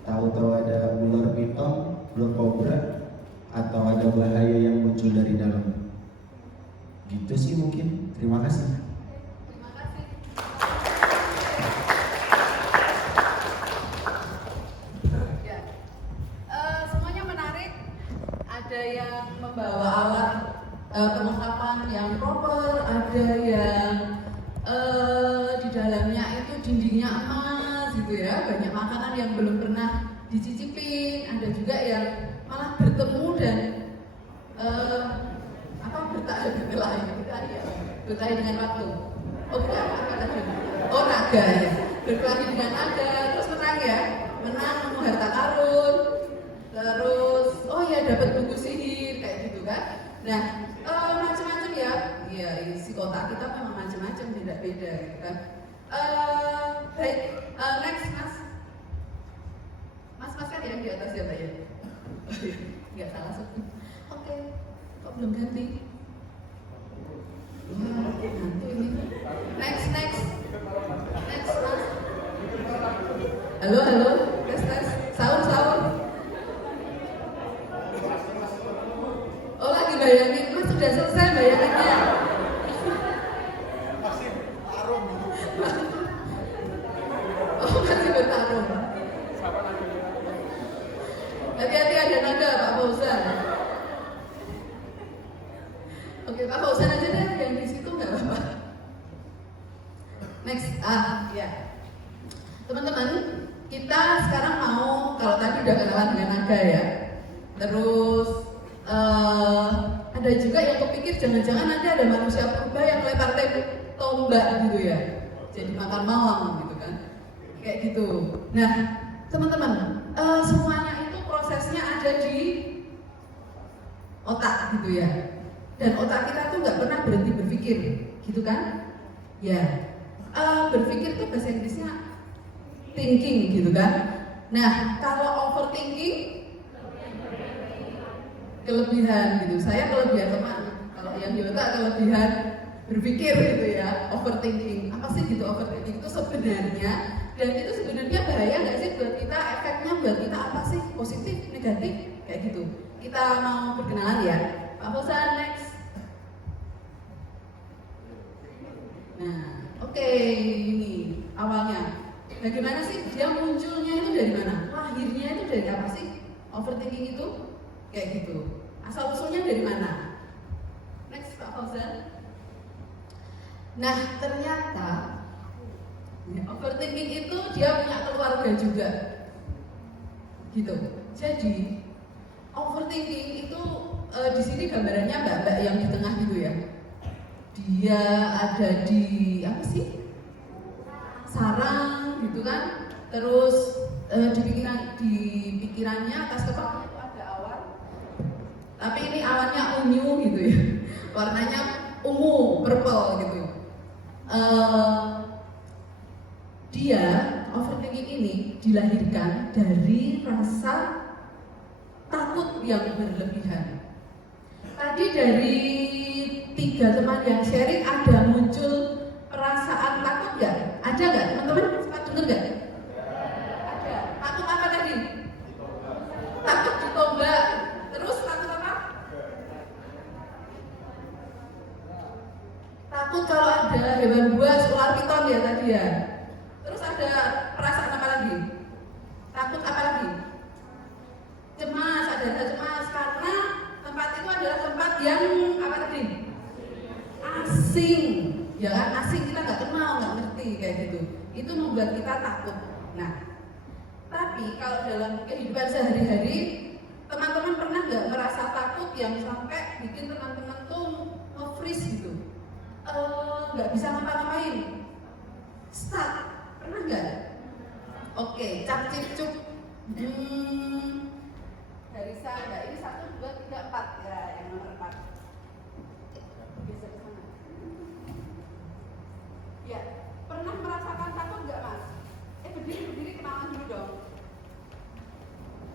tahu-tahu ada ular piton, ular kobra, atau ada bahaya yang muncul dari dalam. Gitu sih mungkin. Terima kasih. Terima kasih. Ya, semuanya menarik. Ada yang membawa alat perlengkapan yang proper, ada yang di dalamnya itu dindingnya emas gitu ya, banyak makanan yang belum pernah dicicipin, ada juga yang malah bertemu dan berkelahi dengan waktu. Oh bukan, apa tadi? Oh naga ya, berkelahi dengan naga, terus menang ya, menang nemu harta karun, terus oh ya dapat buku sihir kayak gitu kan. Nah macam-macam ya, ya isi kotak kita memang macam-macam, tidak beda gitu kan. Baik, next mas kan yang di atas ya Mbak ya? Nggak salah satu. Oke, kok belum ganti? Wah, nanti ini. Next mas. Halo, tes, sahur. Oh lagi bayangin, mas sudah selesai bayangannya. Oh masih bertarung. Hati-hati ada naga Pak Fauzan. Oke Pak Fauzan aja deh yang di situ nggak apa-apa. Next, ya teman-teman, kita sekarang mau, kalau tadi udah kenalan dengan naga ya, terus ada juga yang kepikir jangan-jangan nanti ada manusia purba yang lempar tombak gitu ya, jadi makan malam gitu kan, kayak gitu. Nah teman-teman, semuanya itu prosesnya ada di otak gitu ya, dan otak kita tuh nggak pernah berhenti berpikir gitu kan ya. Berpikir tuh bahasa Inggrisnya thinking gitu kan. Nah kalau overthinking kelebihan gitu, saya kelebihan teman, kalau yang di otak kelebihan berpikir gitu ya. Overthinking, apa sih gitu overthinking itu sebenarnya, dan itu sebenarnya bahaya nggak sih buat kita, efeknya buat kita apa sih, positif, negatif, kayak gitu. Kita mau perkenalan ya, Pak Fauzan next. Nah, oke, ini awalnya. Bagaimana sih dia munculnya itu dari mana? Lahirnya itu dari apa sih? Overthinking itu kayak gitu. Asal usulnya dari mana? Next Pak Fauzan? Nah, ternyata overthinking itu dia punya keluarga juga, gitu. Jadi overthinking itu di sini gambarannya mbak-mbak yang di tengah gitu ya. Dia ada di apa sih? Sarang gitu kan. Terus di pikirannya atas kepala itu ada awan. Tapi ini awannya unyu gitu ya. Warnanya ungu, purple gitu. Dia overthinking ini dilahirkan dari rasa takut yang berlebihan. Tadi dari 3 teman yang sharing ada muncul perasaan takut nggak? Ada nggak teman-teman? Sempat dengar nggak? Ada. Takut apa tadi? Takut ditombak. Terus takut apa? Takut kalau ada hewan buas, ular piton ya tadi ya. Terus ada perasaan apa lagi? Takut apa lagi? Cemas, ada cemas karena tempat itu adalah tempat yang apa tadi? Asing, ya kan? Asing, kita nggak kenal, nggak ngerti kayak gitu. Itu membuat kita takut. Nah, tapi kalau dalam kehidupan sehari-hari, teman-teman pernah nggak merasa takut yang sampai bikin teman-teman tuh nge-freeze gitu? Nggak bisa ngapa-ngapain, stuck, pernah nggak? Oke, cap cip cup. Dari saya, ini 1, 2, 3, 4 ya, yang nomor 4. Geser ke sana. Ya, pernah merasakan takut nggak mas? Berdiri kenalan dulu dong.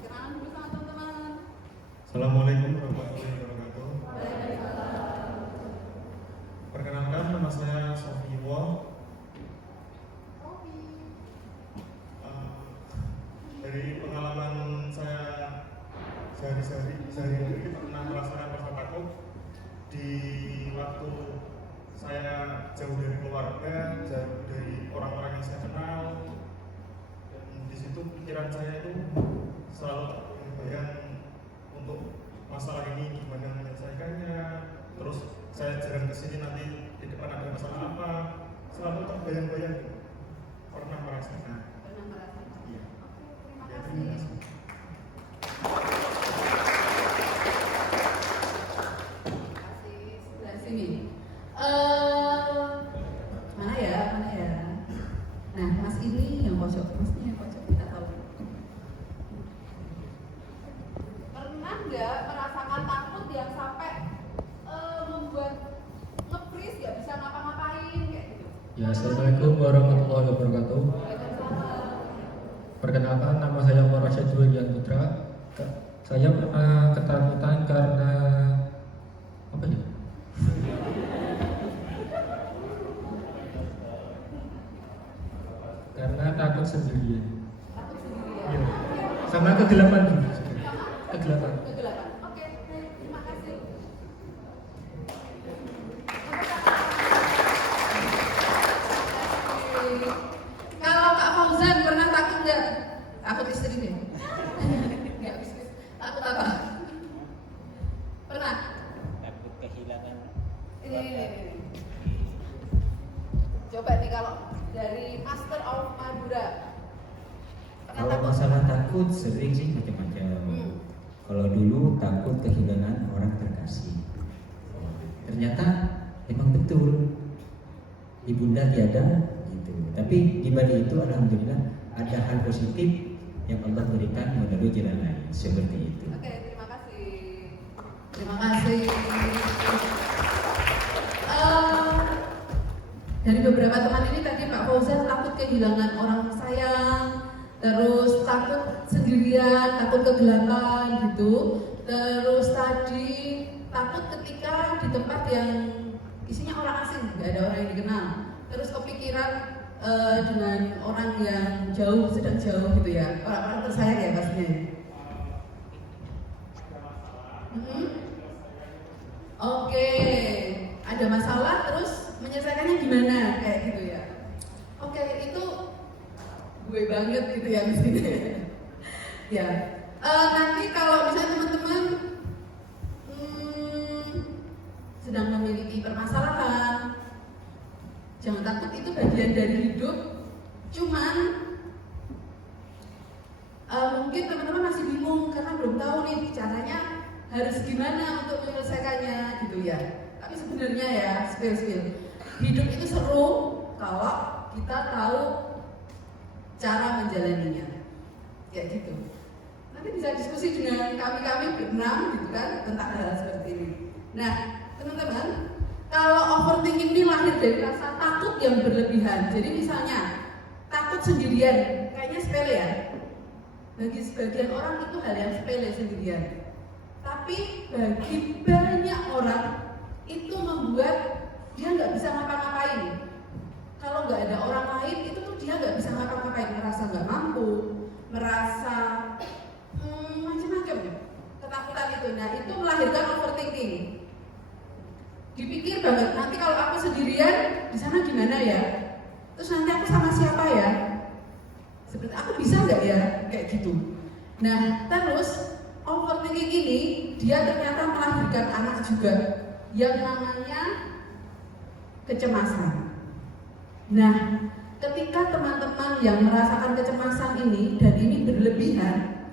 Kenalan dulu sama teman-teman. Assalamualaikum warahmatullahi wabarakatuh. Perkenalkan, nama saya Sofiwo. Dari pengalaman saya sehari-hari pernah merasakan rasa takut di waktu saya jauh dari keluarga, jauh dari orang-orang yang saya kenal. Dan di situ pikiran saya itu selalu terbayang untuk masalah ini gimana menyelesaikannya. Terus saya jalan ke sini nanti di depan ada masalah apa, selalu terbayang-bayang. Pernah merasakan. Iya. Ya, terima kasih. Sebelah sini. Mana ya? Nah, mas ini yang pojok, kita tahu. Pernah nggak merasakan takut yang sampai membuat nge-freeze, nggak bisa ngapa-ngapain kayak gitu? Ya, assalamualaikum warahmatullahi wabarakatuh. Perkenalkan, nama saya Muhammad Julian Putra. Saya pernah ketakutan karena apa ya? Karena takut sendirian. Ya. Sama kegelapan juga. Kegelapan. Oke, terima kasih. Kalau Kak Fauzan pernah takut nggak? Takut istri nih? Nggak bisnis. Takut apa? Pernah? Takut kehilangan. Ini. Coba nih kalau dari Master of Madura. Kalau masalah takut sering sih macam-macam. Kalau dulu takut kehilangan orang terkasih. Ternyata memang betul ibunda tiada gitu. Tapi di balik itu alhamdulillah ada hal positif yang Allah berikan melalui jalan lain seperti itu. Oke, terima kasih. Terima kasih. Dari beberapa teman ini tadi Pak Fauzan takut kehilangan orang sayang, terus takut sendirian, takut kegelapan gitu. Terus tadi takut ketika di tempat yang isinya orang asing, nggak ada orang yang dikenal. Terus kepikiran dengan orang yang jauh, sedang jauh gitu ya, orang-orang tersayang ya pastinya. Oke, ada masalah terus menyelesaikannya gimana kayak gitu ya. Oke, itu gue banget gitu ya di sini. Ya, nanti kalau misalnya teman-teman sedang memiliki permasalahan. Jangan takut, itu bagian dari hidup. Cuman mungkin teman-teman masih bingung karena belum tahu nih caranya harus gimana untuk menyelesaikannya gitu ya. Tapi sebenarnya ya, spill. Hidup itu seru kalau kita tahu cara menjalaninya. Kayak gitu. Nanti bisa diskusi dengan kami berenam gitu kan tentang hal seperti ini. Nah, teman-teman, kalau overthinking ini lahir dari rasa takut yang berlebihan. Jadi misalnya takut sendirian, kayaknya sepele ya. Bagi sebagian orang itu hal yang sepele sendirian. Tapi bagi banyak orang itu membuat dia nggak bisa ngapa-ngapain. Kalau nggak ada orang lain itu tuh dia nggak bisa ngapa-ngapain, merasa nggak mampu, merasa macam-macam ketakutan itu. Nah itu melahirkan overthinking. Dipikir banget, nanti kalau aku sendirian di sana gimana ya? Terus nanti aku sama siapa ya? Seperti aku bisa nggak ya? Kayak gitu. Nah terus overthinking ini dia ternyata melahirkan anak juga yang namanya kecemasan. Nah ketika teman-teman yang merasakan kecemasan ini dan ini berlebihan,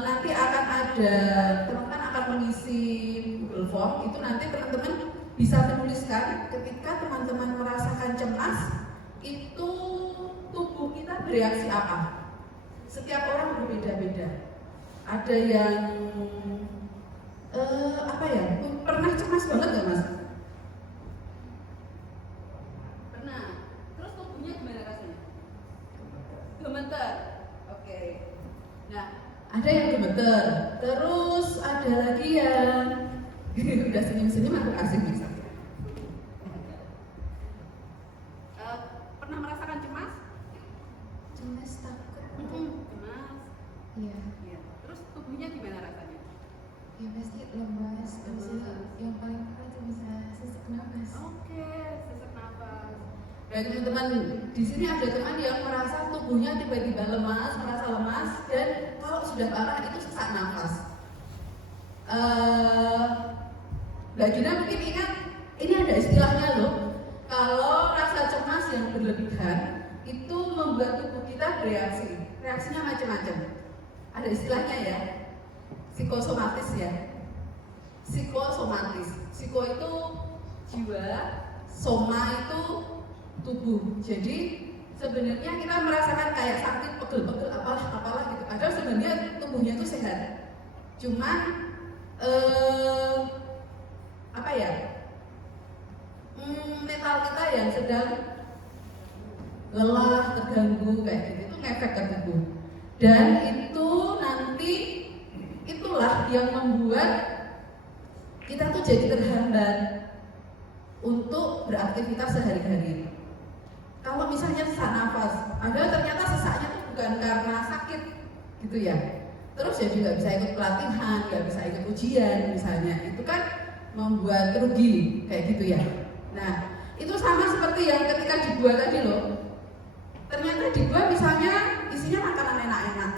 nanti akan ada teman-teman akan mengisi Google Form. Itu nanti teman-teman bisa menuliskan ketika teman-teman merasakan cemas itu tubuh kita bereaksi apa. Setiap orang berbeda-beda. Ada yang pernah cemas banget gak mas? Pernah. Terus tubuhnya gimana rasanya? Gemeter. Oke. Nah, ada yang gemeter. Terus ada lagi yang udah senyum-senyum aku asing bisa. Pernah merasakan cemas? Cemas, takut. Cemas. Iya. Iya. Terus tubuhnya gimana rasanya? Ya pasti lemas. Terus yang paling parah itu bisa sesak nafas. Oke, sesak nafas. Baik teman-teman, di sini ada teman yang merasa tubuhnya tiba-tiba lemas, merasa lemas, dan kalau sudah parah itu sesak nafas. Mbak Gina mungkin ingat, ini ada istilahnya loh. Kalau rasa cemas yang berlebihan itu membuat tubuh kita bereaksi. Reaksinya macam-macam. Ada istilahnya ya, psikosomatis ya. Psikosomatis. Psiko itu jiwa, soma itu tubuh. Jadi sebenarnya kita merasakan kayak sakit, pegel-pegel apalah gitu. Padahal sebenarnya tubuhnya itu sehat. Cuman mental kita yang sedang lelah, terganggu kayak gitu itu ngefek ke tubuh. Dan itu nanti itulah yang membuat kita tuh jadi terhambat untuk beraktivitas sehari-hari. Kalau misalnya sesak nafas, padahal ternyata sesaknya tuh bukan karena sakit gitu ya. Terus ya juga bisa ikut pelatihan, nggak bisa ikut ujian misalnya, itu kan membuat rugi kayak gitu ya. Nah itu sama seperti yang ketika dibuat tadi loh. Ternyata dibuat misalnya isinya makanan enak-enak,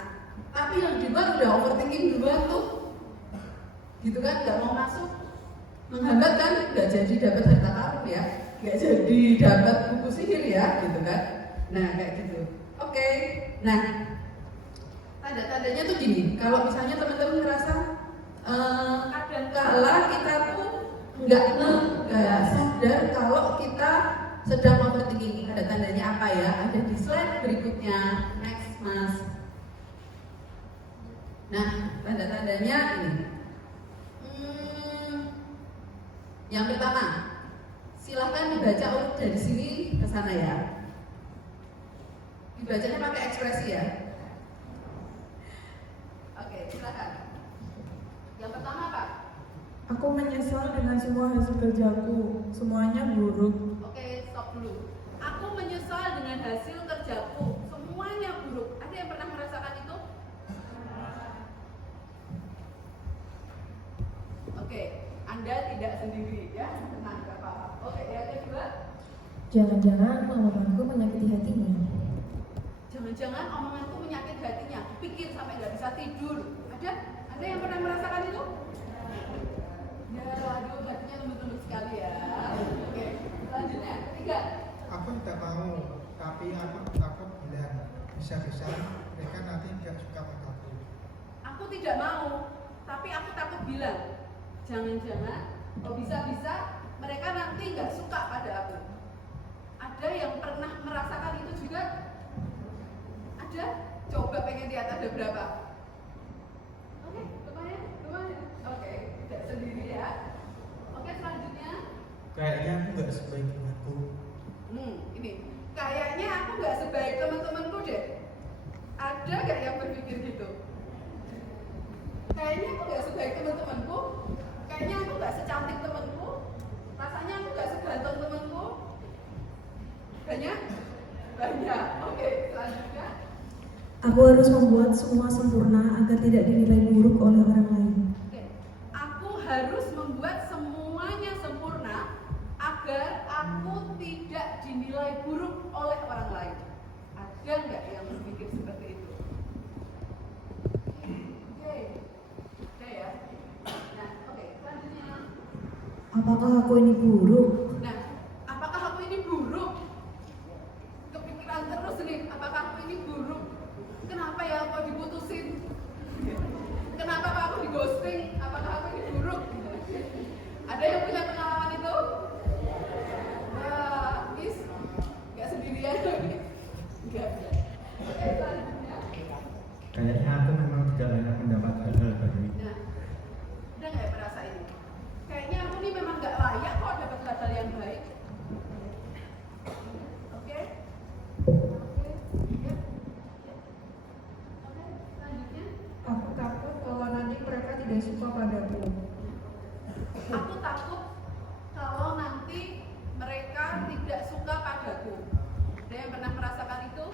tapi yang dibuat udah overthinking duluan tuh, gitu kan, nggak mau masuk, menghambat kan, nggak jadi dapat harta karun ya, nggak jadi dapat buku sihir ya, gitu kan. Nah kayak gitu. Oke. Nah tanda-tandanya tuh gini, kalau misalnya teman-teman merasa kadangkala kita tuh nggak sadar kalau kita sedang overthinking. Ada tandanya apa ya? Ada di slide berikutnya. Next mas. Nah tanda-tandanya ini. Yang pertama, silahkan dibaca urut dari sini ke sana ya. Dibacanya pakai ekspresi ya. Oke, silakan. Yang pertama Pak. Aku menyesal dengan semua hasil kerjaku, semuanya buruk. Oke, stop dulu. Aku menyesal dengan hasil kerjaku, semuanya buruk. Ada yang pernah merasakan itu? Oke, Anda tidak sendiri ya, tenang, gak apa-apa. Oke, yang kedua. Jangan-jangan omonganku menyakiti hatinya. Jangan-jangan omonganku menyakiti hatinya. Pikir sampai nggak bisa tidur. Ada yang pernah merasakan itu? Ya, aduh, hatinya lembut-lembut sekali ya. Oke, selanjutnya ketiga. Aku tidak mau, tapi aku takut bilang bisa-bisa mereka nanti tidak suka padaku. Aku tidak mau, tapi aku takut bilang. Jangan-jangan, oh bisa-bisa mereka nanti nggak suka pada aku. Ada yang pernah merasakan itu juga? Ada? Coba pengen lihat ada berapa? Oke, lumayan. Oke, tidak sendiri ya. Oke, selanjutnya. Kayaknya aku nggak sebaik temanku. Ini. Kayaknya aku nggak sebaik teman-temanku deh. Ada nggak yang berpikir gitu? Kayaknya aku nggak sebaik teman-temanku. Kayaknya aku nggak secantik temanku. Rasanya aku nggak seganteng temanku. Banyak? Oke, selanjutnya. Aku harus membuat semua sempurna agar tidak dinilai buruk oleh orang lain. Oke. Aku harus membuat semuanya sempurna agar aku tidak dinilai buruk oleh orang lain. Ada nggak yang berpikir seperti itu? Oke. Oke ya. Nah, oke, selanjutnya. Apakah aku ini buruk? Nah, apakah aku ini buruk? Kepikiran terus nih, apakah aku ini buruk? Kenapa ya aku diputusin? Kenapa aku di ghosting? Apakah aku ini buruk? Ada yang punya pengalaman itu? Miss, nggak sendirian lagi? Nggak. Oke, selanjutnya. Kayaknya aku memang tidak layak mendapatkan hal baik. Nah, udah nggak merasa ini? Kayaknya aku ini memang nggak layak kok dapat hal yang baik. Oke? Ya. Oke, selanjutnya. Aku takut kalau nanti mereka tidak suka padaku. Aku takut kalau nanti mereka tidak suka padaku. Ada yang pernah merasakan itu?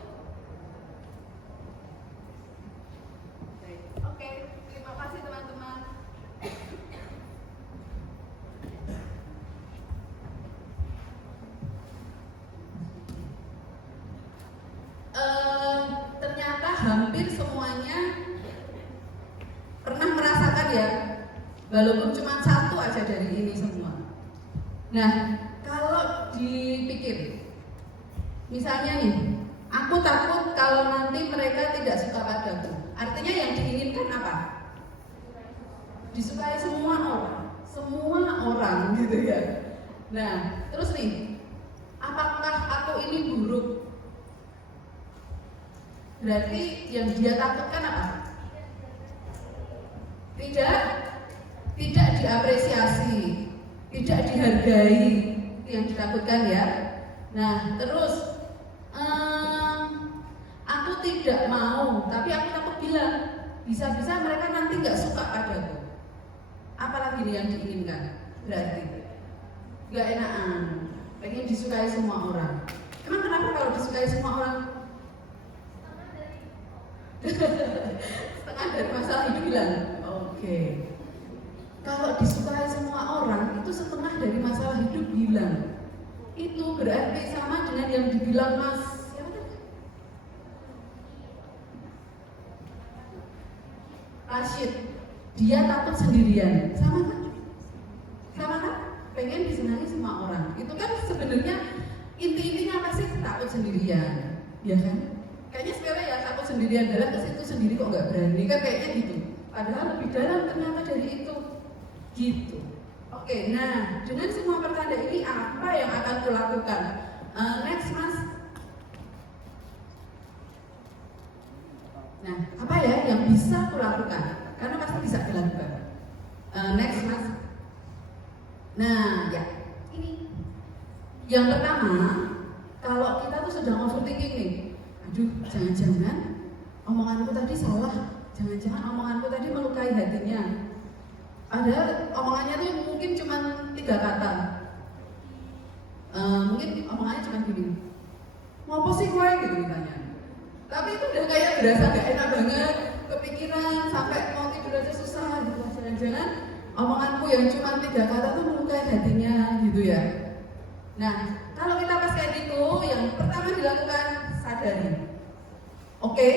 Oke, terima kasih teman-teman. Ternyata hampir semuanya pernah merasakan ya, walaupun cuma satu aja dari ini semua. Nah, kalau dipikir, misalnya nih, aku takut kalau nanti mereka tidak suka padaku. Artinya yang diinginkan apa? Disukai semua orang gitu ya. Nah, terus nih, apakah aku ini buruk? Berarti yang dia takutkan apa? Tidak diapresiasi, tidak dihargai, itu yang ditakutkan ya. Nah, terus aku tidak mau, tapi aku takut bilang, bisa-bisa mereka nanti nggak suka padaku. Apalagi nih yang diinginkan? Berarti nggak enakan, pengen disukai semua orang. Emang kenapa kalau disukai semua orang? Setengah dari masalah hidup bilang, oke. Kalau disukai semua orang itu setengah dari masalah hidup bilang. Itu berarti sama dengan yang dibilang Mas Rashid, dia takut sendirian. Sama kan? Pengen disenangi semua orang. Itu kan sebenarnya inti-intinya apa sih? Takut sendirian, ya kan? Kayaknya sepele ya, takut sendirian, dalam ke situ sendiri kok nggak berani kan kayaknya gitu. Padahal lebih dalam ternyata dari itu. Gitu. Oke, nah dengan semua pertanda ini apa yang akan kulakukan? Next Mas. Nah, apa ya yang bisa kulakukan? Karena pasti bisa dilakukan. Next Mas. Nah, ya ini. Yang pertama, kalau kita tuh sedang overthinking nih, aduh, jangan-jangan omonganku tadi salah, jangan-jangan omonganku tadi melukai hatinya. Padahal omongannya tuh mungkin cuma 3 kata. Mungkin omongannya cuma gini, mau apa sih gue gitu misalnya. Tapi itu udah kayak berasa gak enak banget, kepikiran sampai mau tidur aja susah gitu. Jangan-jangan omonganku yang cuma 3 kata tuh melukai hatinya gitu ya. Nah, kalau kita pas kayak gitu, yang pertama dilakukan sadari. Oke,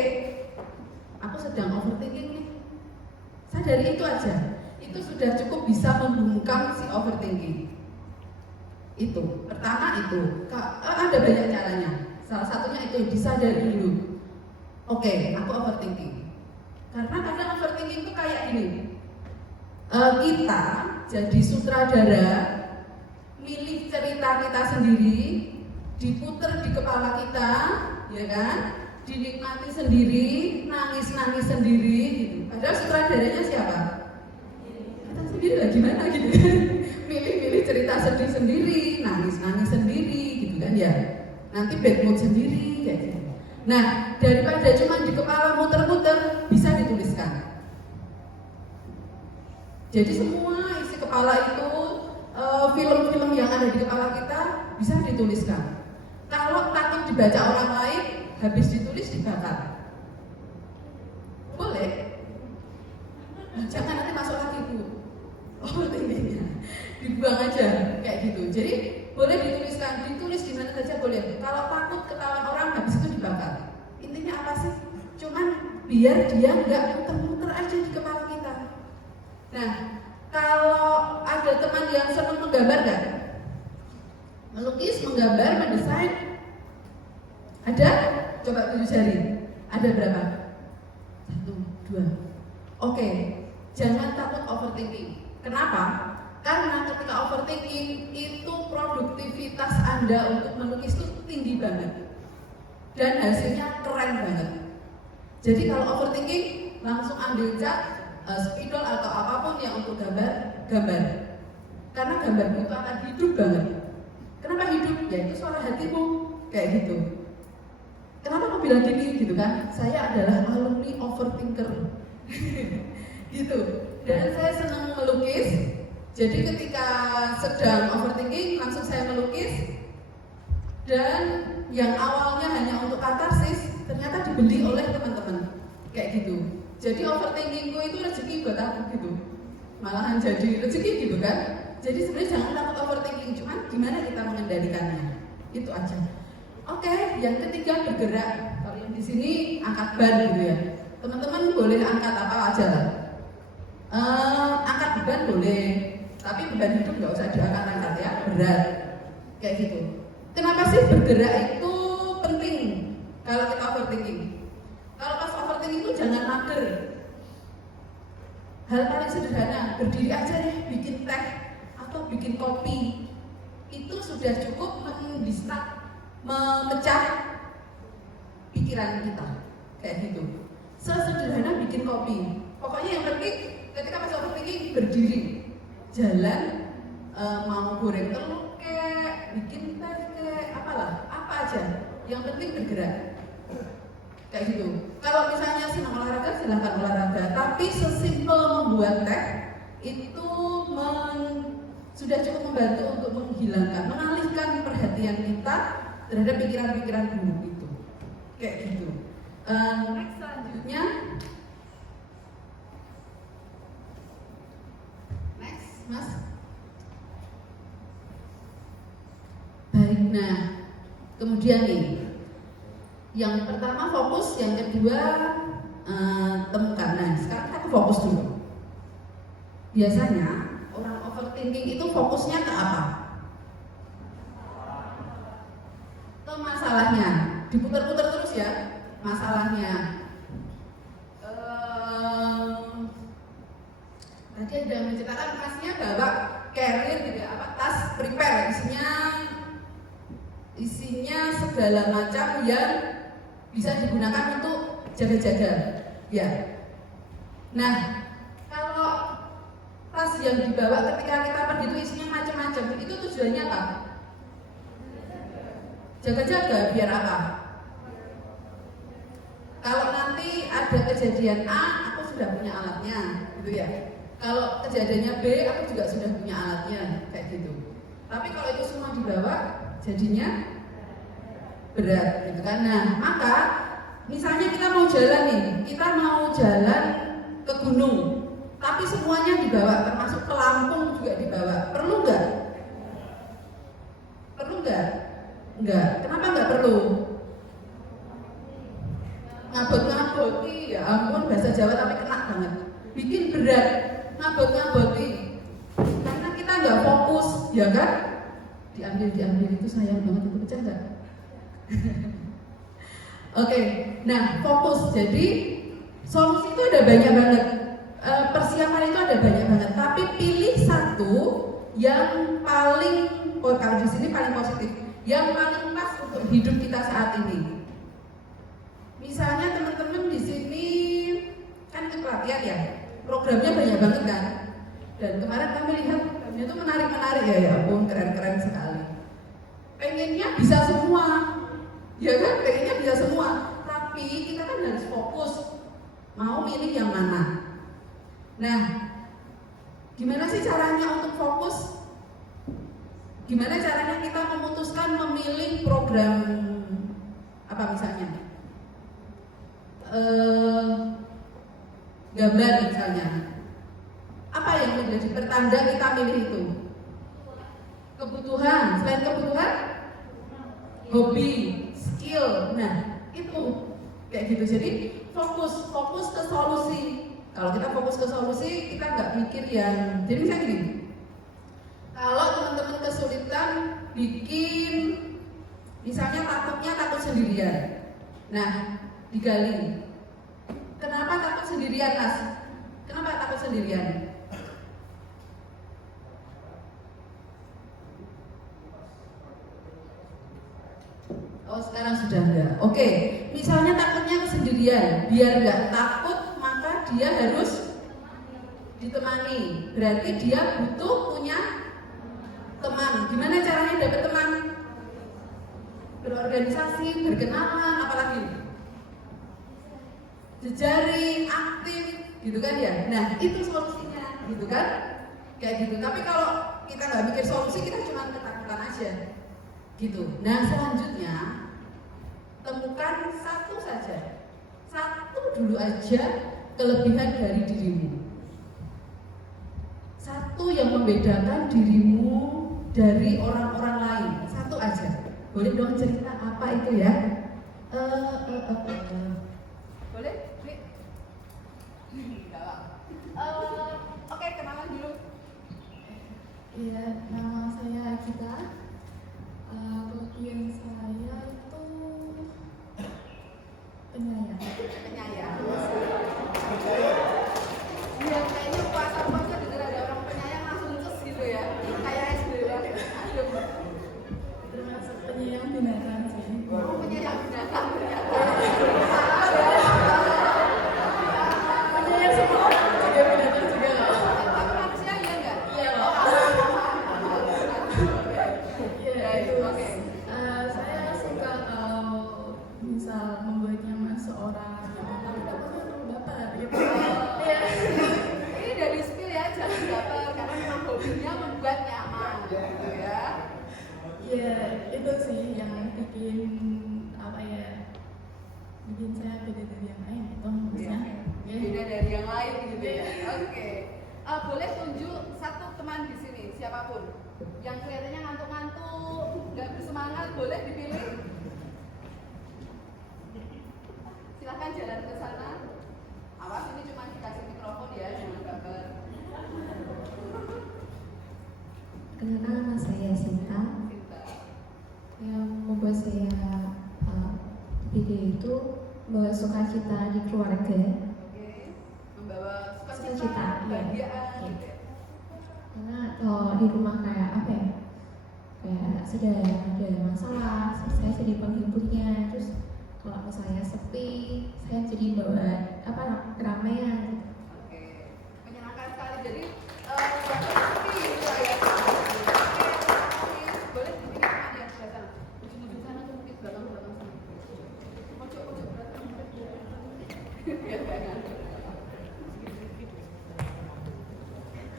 aku sedang overthinking nih. Sadari itu aja. itu sudah cukup bisa membungkam si overthinking. Itu pertama itu ada banyak caranya. Salah satunya itu disadari dulu. Oke, aku overthinking. Karena kadang overthinking itu kayak gini. Kita jadi sutradara, milih cerita kita sendiri, diputer di kepala kita, ya kan? Dinikmati sendiri, nangis-nangis sendiri gitu. Padahal sutradaranya siapa? Kita sendiri lah, gimana gitu kan? Milih-milih cerita sedih sendiri, nangis-nangis sendiri gitu kan ya. Nanti bad mood sendiri kayak gitu. Nah, daripada cuma di kepala muter-muter, bisa dituliskan. Jadi semua isi kepala itu, film-film yang ada di kepala kita bisa dituliskan. Kalau takut dibaca orang lain, habis ditulis dibakar. Boleh? Jangan nanti masuk lagi Bu. Overthinkingnya dibuang aja kayak gitu. Jadi boleh dituliskan, ditulis di mana saja boleh. Kalau takut ketahuan orang, habis itu dibakar. Intinya apa sih? Cuman biar dia nggak muter-muter aja di kepala kita. Nah, kalau ada teman yang senang menggambar nggak? Melukis, menggambar, mendesain, ada? Coba tunjuk jari. Ada berapa? 1, 2. Oke, jangan takut overthinking. Kenapa? Karena ketika overthinking itu produktivitas Anda untuk melukis itu tinggi banget dan hasilnya keren banget. Jadi kalau overthinking langsung ambil cat, spidol atau apapun yang untuk gambar. Karena gambarmu itu akan hidup banget. Kenapa hidup? Ya itu suara hatimu kayak gitu. Kenapa aku bilang gini gitu kan? Saya adalah alumni overthinker. Gitu. Dan saya senang melukis. Jadi ketika sedang overthinking langsung saya melukis. Dan yang awalnya hanya untuk katarsis ternyata dibeli oleh teman-teman. Kayak gitu. Jadi overthinkingku itu rezeki buat aku gitu. Malahan jadi rezeki gitu kan. Jadi sebenarnya jangan takut overthinking, cuman gimana kita mengendalikannya. Itu aja. Oke, yang ketiga bergerak. Kalau yang di sini angkat ban gitu ya. Teman-teman boleh angkat apa aja lah. Angkat beban boleh, tapi beban hidup nggak usah diangkat-angkat ya, berat. Kayak gitu. Kenapa sih bergerak itu penting kalau kita overthinking? Kalau pas overthinking itu jangan mager. Hal paling sederhana, berdiri aja deh, bikin teh atau bikin kopi. Itu sudah cukup memecah pikiran kita. Kayak gitu. Sesederhana bikin kopi. Pokoknya yang penting ketika pas overthinking berdiri, jalan, mau goreng telur kek, bikin teh kek, apalah, apa aja. Yang penting bergerak. Kayak gitu. Kalau misalnya senang olahraga, silahkan olahraga. Tapi sesimpel membuat teh itu sudah cukup membantu untuk mengalihkan perhatian kita terhadap pikiran-pikiran buruk itu. Kayak gitu. Next selanjutnya. Next, Mas. Baik, nah kemudian nih. Yang pertama fokus, yang kedua temukan. Nah, sekarang kita fokus dulu. Biasanya orang overthinking itu fokusnya ke apa? Ke masalahnya. Diputar-putar terus ya masalahnya. Tadi ada menceritakan Masnya bawa carrier gitu ya, tas prepare isinya segala macam yang bisa digunakan untuk jaga-jaga, ya. Nah, kalau tas yang dibawa ketika kita pergi itu isinya macam-macam, itu tujuannya apa? Jaga-jaga, biar apa? Kalau nanti ada kejadian A, aku sudah punya alatnya, gitu ya. Kalau kejadiannya B, aku juga sudah punya alatnya, kayak gitu. Tapi kalau itu semua dibawa, jadinya berat gitu kan. Nah, maka misalnya kita mau jalan nih, kita mau jalan ke gunung, tapi semuanya dibawa, termasuk pelampung juga dibawa. Perlu nggak? Perlu nggak? Nggak. Kenapa nggak perlu? Ngabot-ngabot, ya ampun bahasa Jawa tapi kena banget. Bikin berat. ngabot-ngaboti karena kita nggak fokus, ya kan? Diambil itu sayang banget, itu pecah nggak? Oke, nah fokus. Jadi solusi itu ada banyak banget, persiapan itu ada banyak banget. Tapi pilih satu yang paling, kalau di sini paling positif, yang paling pas untuk hidup kita saat ini. Misalnya teman-teman di sini kan ikut pelatihan ya, programnya banyak banget kan. Dan kemarin kami lihat programnya itu menarik-menarik ya ampun, keren-keren sekali. Pengennya bisa semua, ya kan? Pengennya bisa semua. Tapi kita kan harus fokus, mau milih yang mana. Nah, gimana sih caranya untuk fokus? Gimana caranya kita memutuskan memilih program apa misalnya? Gambar misalnya. Apa yang menjadi pertanda kita milih itu? Kebutuhan. Selain kebutuhan, hobi, skill. Nah, itu kayak gitu. Jadi fokus ke solusi. Kalau kita fokus ke solusi, kita nggak mikir yang. Jadi misalnya gini. Kalau teman-teman kesulitan bikin, misalnya takut sendirian. Nah, digali. Kenapa takut sendirian, Mas? Kenapa takut sendirian? Oh, sekarang sudah enggak. Oke, misalnya takutnya kesendirian, biar enggak takut maka dia harus ditemani. Berarti dia butuh punya teman. Gimana caranya dapat teman? Berorganisasi, berkenalan, apalagi jejaring, aktif, gitu kan ya. Nah, itu solusinya, gitu kan? Kayak gitu. Tapi kalau kita nggak mikir solusi, kita cuma ketakutan aja, gitu. Nah, selanjutnya temukan satu saja, satu dulu aja kelebihan dari dirimu. Satu yang membedakan dirimu dari orang-orang lain, satu aja. Boleh dong cerita apa itu ya? Boleh? Oke, kenalan dulu. Iya, nama saya Akita. Kelebihan saya itu penyayang. Penyayang. Iya, kayaknya puasa-puasa dengar ada orang penyayang langsung cus gitu ya. Kayak SD banget. Termasuk penyayang binatang sih. Oh, penyayang binatang. Penyayang semua orang juga binatang juga loh. Tapi manusia iya nggak? Iya loh. Iya, itu oke. Saya suka kalau misal membuat nyaman seorang gitu, tapi tidak perlu baper gitu. Iya. Ini dari skill ya, jangan baper karena memang hobinya membuat nyaman, gitu ya. Iya, itu sih yang bikin apa ya? Bikin saya beda dari yang lain gitu maksudnya. Beda dari yang lain gitu ya. Oke. Boleh tunjuk satu teman di sini, siapapun yang kelihatannya ngantuk-ngantuk, nggak bersemangat, boleh dipilih. Silahkan jalan ke sana. Awas, ini cuma dikasih mikrofon ya, jangan baper. Kenalkan nama saya Sinta. Yang membuat saya video itu membawa sukacita di keluarga. Membawa Sukacita, kebahagiaan. iya. Karena kalau di rumah kayak apa ya? Kayak sudah ada masalah, saya jadi penghiburnya. Terus kalau misalnya sepi, saya jadi bawa apa keramaian. Oke, menyenangkan sekali. Jadi sepi gitu ya. Boleh dipilih teman yang sebelah sana. Ujung-ujung sana tuh mungkin belakang-belakang sana. Pojok-pojok belakang. Biar gak ngantuk.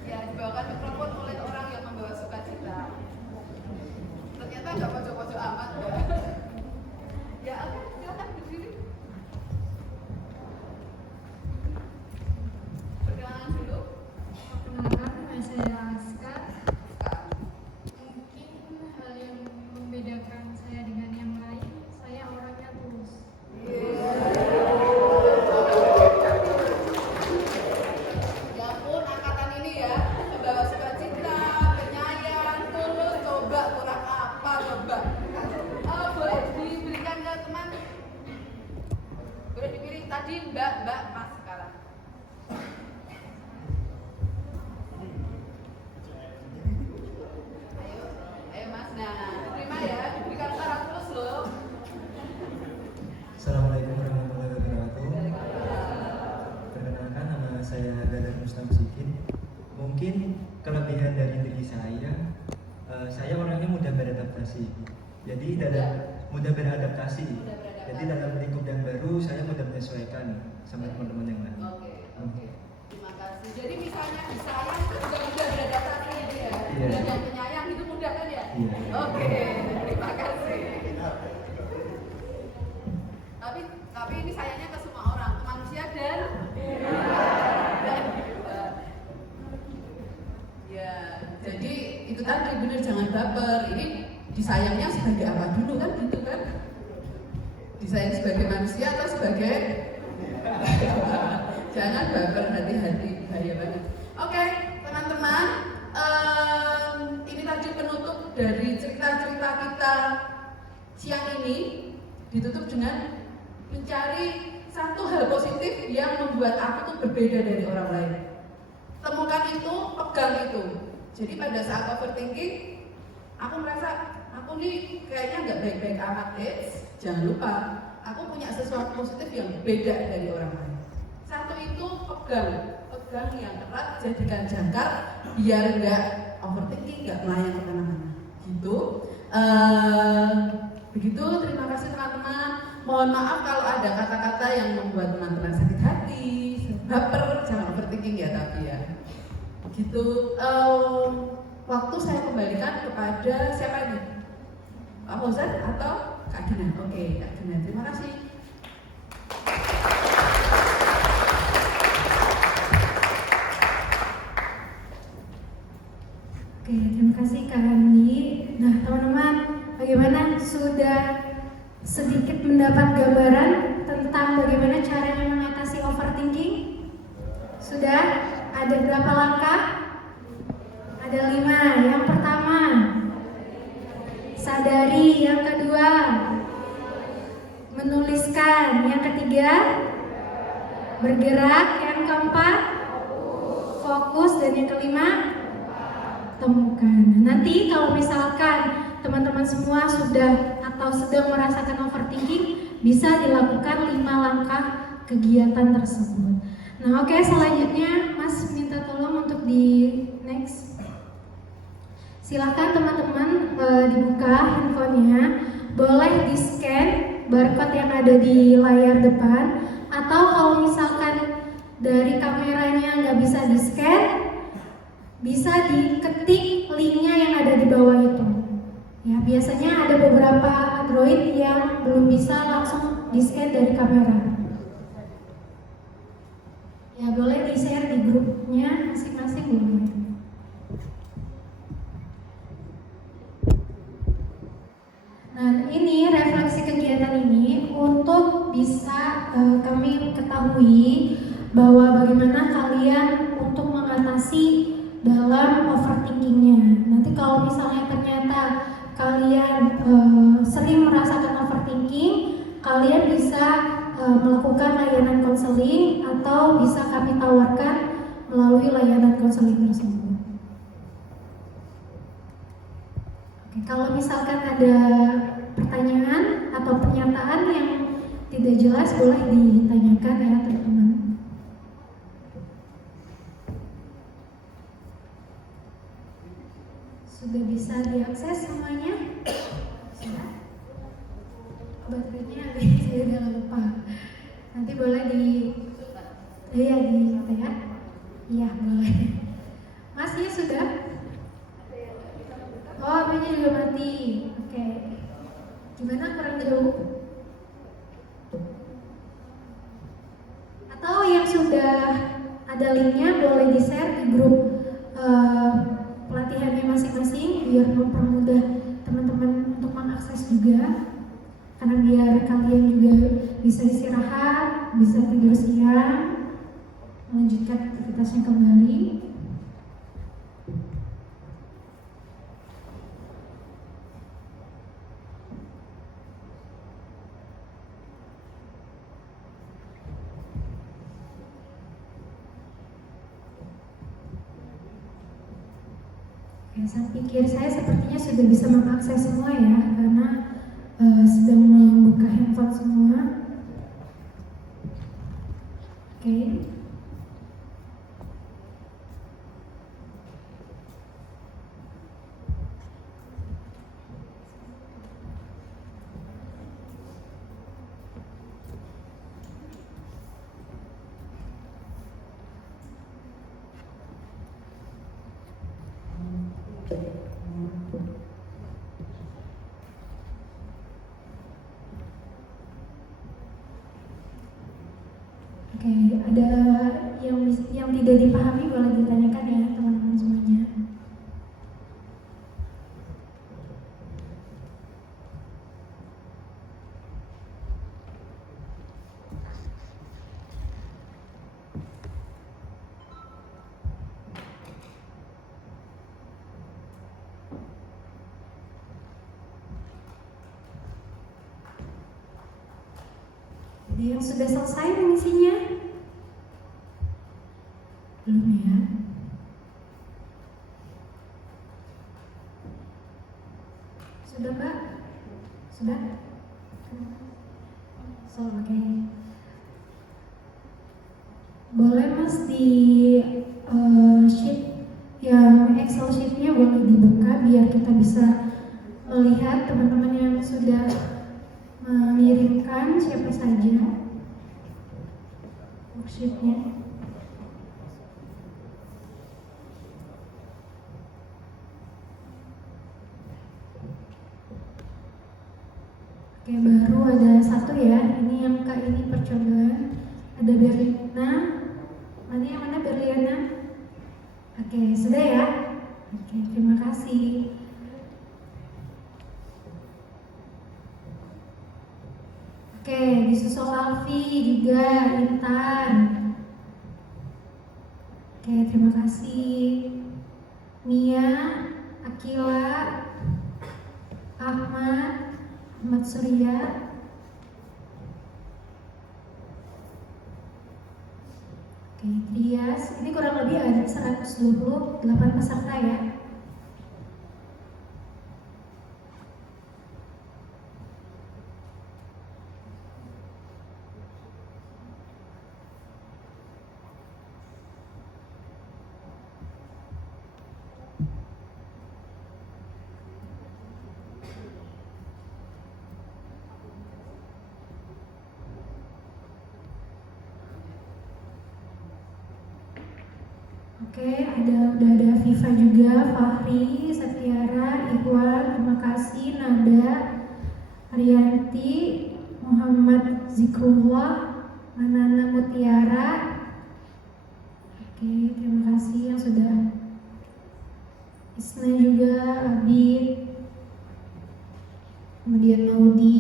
Ya, dibawakan mikrofon oleh orang yang membawa sukacita. Ternyata nggak pojok-pojok amat ya. Ya, oke, silakan berdiri. Perkenalan dulu. Perkenalkan, nama saya Aska. Mungkin hal yang membedakan saya dengan yang lain, saya orangnya tulus. Ya ampun, angkatan ini beradaptasi. Jadi mudah beradaptasi. Jadi dalam lingkup yang baru saya mudah menyesuaikan sama teman-teman yang lain. Oke. Terima kasih. Jadi misalnya disayang itu juga mudah beradaptasi gitu ya. Iya. Dan yang penyayang itu mudah kan ya? Iya. Oke. Terima kasih. Tapi ini sayangnya ke semua orang, ke manusia dan ya. Jadi itu tadi benar, jangan baper. Ini disayangnya sebagai apa dulu kan gitu kan? Disayang sebagai manusia atau sebagai jangan baper, hati-hati, bahaya banget. Oke, teman-teman, ini tadi penutup dari cerita-cerita kita siang ini, ditutup dengan mencari satu hal positif yang membuat aku tuh berbeda dari orang lain. Temukan itu, pegang itu. Jadi pada saat overthinking, aku merasa aku nih kayaknya nggak baik-baik amat. Jangan lupa, aku punya sesuatu positif yang beda dari orang lain. Satu itu pegang yang erat, jadikan jangkar biar nggak overthinking, nggak melayang kemana-mana. Gitu. Begitu. Terima kasih teman-teman. Mohon maaf kalau ada kata-kata yang membuat teman-teman sakit hati, baper, jangan overthinking ya tapi ya. Gitu. Waktu saya kembalikan kepada siapa ini? Pak Fauzan atau Kak Gina? Oke, Kak Gina. Terima kasih. Oke, terima kasih Kak Andi. Nah, teman-teman, bagaimana sudah sedikit mendapat gambaran tentang bagaimana caranya mengatasi overthinking? Sudah? Ada berapa langkah? Ada 5. Yang pertama, sadari. Yang kedua, menuliskan. Yang ketiga, bergerak. Yang keempat, fokus. Dan yang kelima, temukan. Nanti kalau misalkan teman-teman semua sudah atau sedang merasakan overthinking, bisa dilakukan 5 langkah kegiatan tersebut. Nah, oke, selanjutnya Mas minta tolong untuk di next. Silahkan teman-teman dibuka handphonenya, boleh di scan barcode yang ada di layar depan, atau kalau misalkan dari kameranya nggak bisa di scan, bisa diketik linknya yang ada di bawah itu. Ya, biasanya ada beberapa Android yang belum bisa langsung di scan dari kamera. Ya, boleh di share di grupnya masing-masing boleh. Nah, ini refleksi kegiatan ini untuk bisa kami ketahui bahwa bagaimana kalian untuk mengatasi dalam overthinkingnya. Nanti kalau misalnya ternyata kalian sering merasakan overthinking, kalian bisa melakukan layanan konseling atau bisa kami tawarkan melalui layanan konseling tersebut. Oke, kalau misalkan ada pertanyaan atau pernyataan yang tidak jelas, boleh ditanyakan ya teman-teman. Sudah bisa diakses semuanya? Sudah? Baterainya habis, saya udah lupa. Nanti boleh ya. Iya, boleh. Masnya sudah? Oh, apanya juga mati. Oke. Gimana, kurang jauh? Atau yang sudah ada linknya boleh di-share di grup pelatihannya masing-masing biar mempermudah teman-teman untuk mengakses juga. Karena biar kalian juga bisa istirahat, bisa tidur siang, melanjutkan aktivitasnya kembali. Ya, saya pikir saya sepertinya sudah bisa mengakses semua ya, karena sedang membuka handphone semua. Oke. Oke, ada yang tidak dipahami boleh ditanyakan ya teman-teman semuanya. Ada yang sudah selesai mengisinya? Belum ya? Sudah Mbak? Sudah? Oke. Boleh Mas di sheet yang Excel sheetnya boleh dibuka biar kita bisa melihat teman-teman yang sudah mengirimkan siapa saja worksheetnya. Oke, baru ada satu ya. Ini yang Kak ini percobaan. Ada Berlina. Mana yang mana Berliana? Oke, sudah ya? Oke, terima kasih. Oke, disusul Alfi juga, Intan. Oke, terima kasih. Mia, Akila, Ahmad Surya. Oke, Trias. Ini kurang lebih ada 128 peserta ya. Oke, udah ada Viva juga, Fahri, Setiara, Ikhwan, terima kasih, Nada, Arianti, Muhammad Zikrullah, Manana Mutiara. Oke, terima kasih yang sudah. Isna juga, Abid, kemudian Maudi,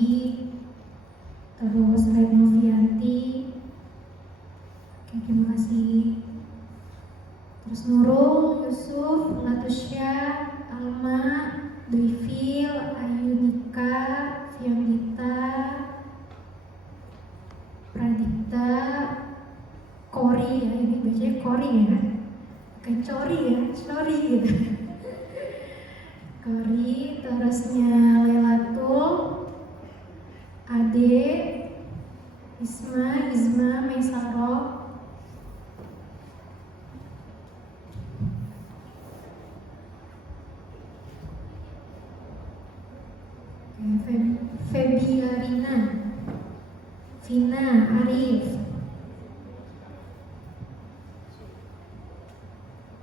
terus Renovianti. Oke, terima kasih. Terus Nurul, Yusuf, Latusya, Alma, Duifil, Ayunika, Fiamdita, Pradita, Kori ya, ini bacanya Kori ya, bukan Cori ya, Cori gitu. Kori, terusnya Lelatul, Ade, Izma, Mesaroh. Febiarina, Vina, Arif.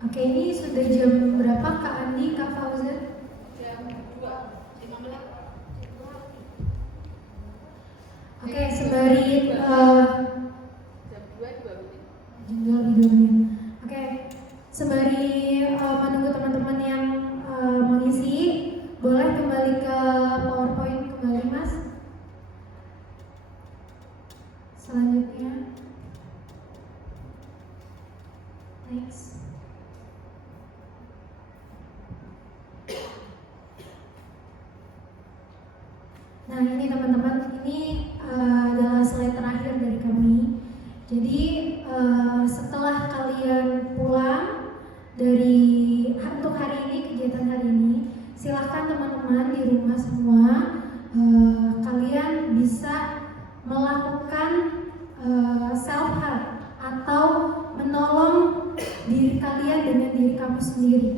Oke, ini sudah jam berapa Kak Andi, Kak Fauzan? Jam 2:15. Oke, sembari Jam 2:2 menit. Oke, sembari menunggu teman-teman yang mengisi, boleh kembali ke PowerPoint kembali Mas. Selanjutnya, next. Nah ini teman-teman, ini adalah slide terakhir dari kami. Jadi setelah kalian pulang dari untuk hari ini, kegiatan hari ini, silahkan teman-teman di rumah semua kalian bisa melakukan self help atau menolong diri kalian dengan diri kamu sendiri.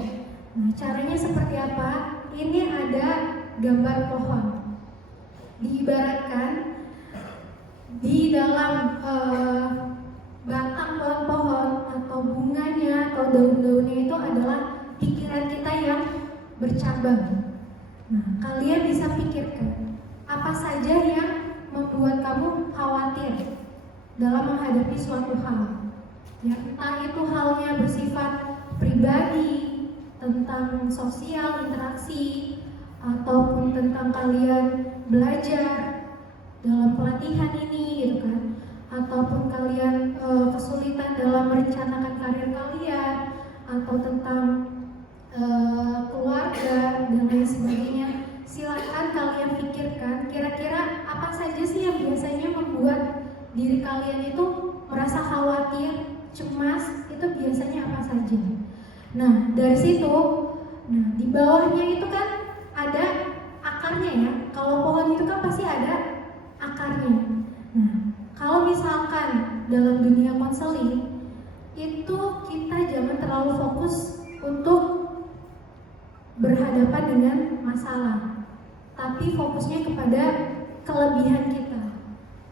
Nah, caranya seperti apa? Ini ada gambar pohon. Diibaratkan di dalam batang pohon atau bunganya atau daun-daunnya itu adalah pikiran kita yang bercabang. Nah, kalian bisa pikirkan apa saja yang membuat kamu khawatir. dalam menghadapi suatu hal. Ya, entah itu halnya bersifat pribadi, tentang sosial interaksi, ataupun tentang kalian belajar dalam pelatihan ini gitu kan, ataupun kalian kesulitan dalam merencanakan karir kalian, atau tentang keluarga dan lain sebagainya. Silakan kalian pikirkan kira-kira apa saja sih yang biasanya membuat diri kalian itu merasa khawatir, cemas, itu biasanya apa saja. Nah, dari situ, nah di bawahnya itu kan ada akarnya ya. Kalau pohon itu kan pasti ada akarnya. Nah, kalau misalkan dalam dunia konseling itu kita jangan terlalu fokus untuk berhadapan dengan masalah, tapi fokusnya kepada kelebihan kita.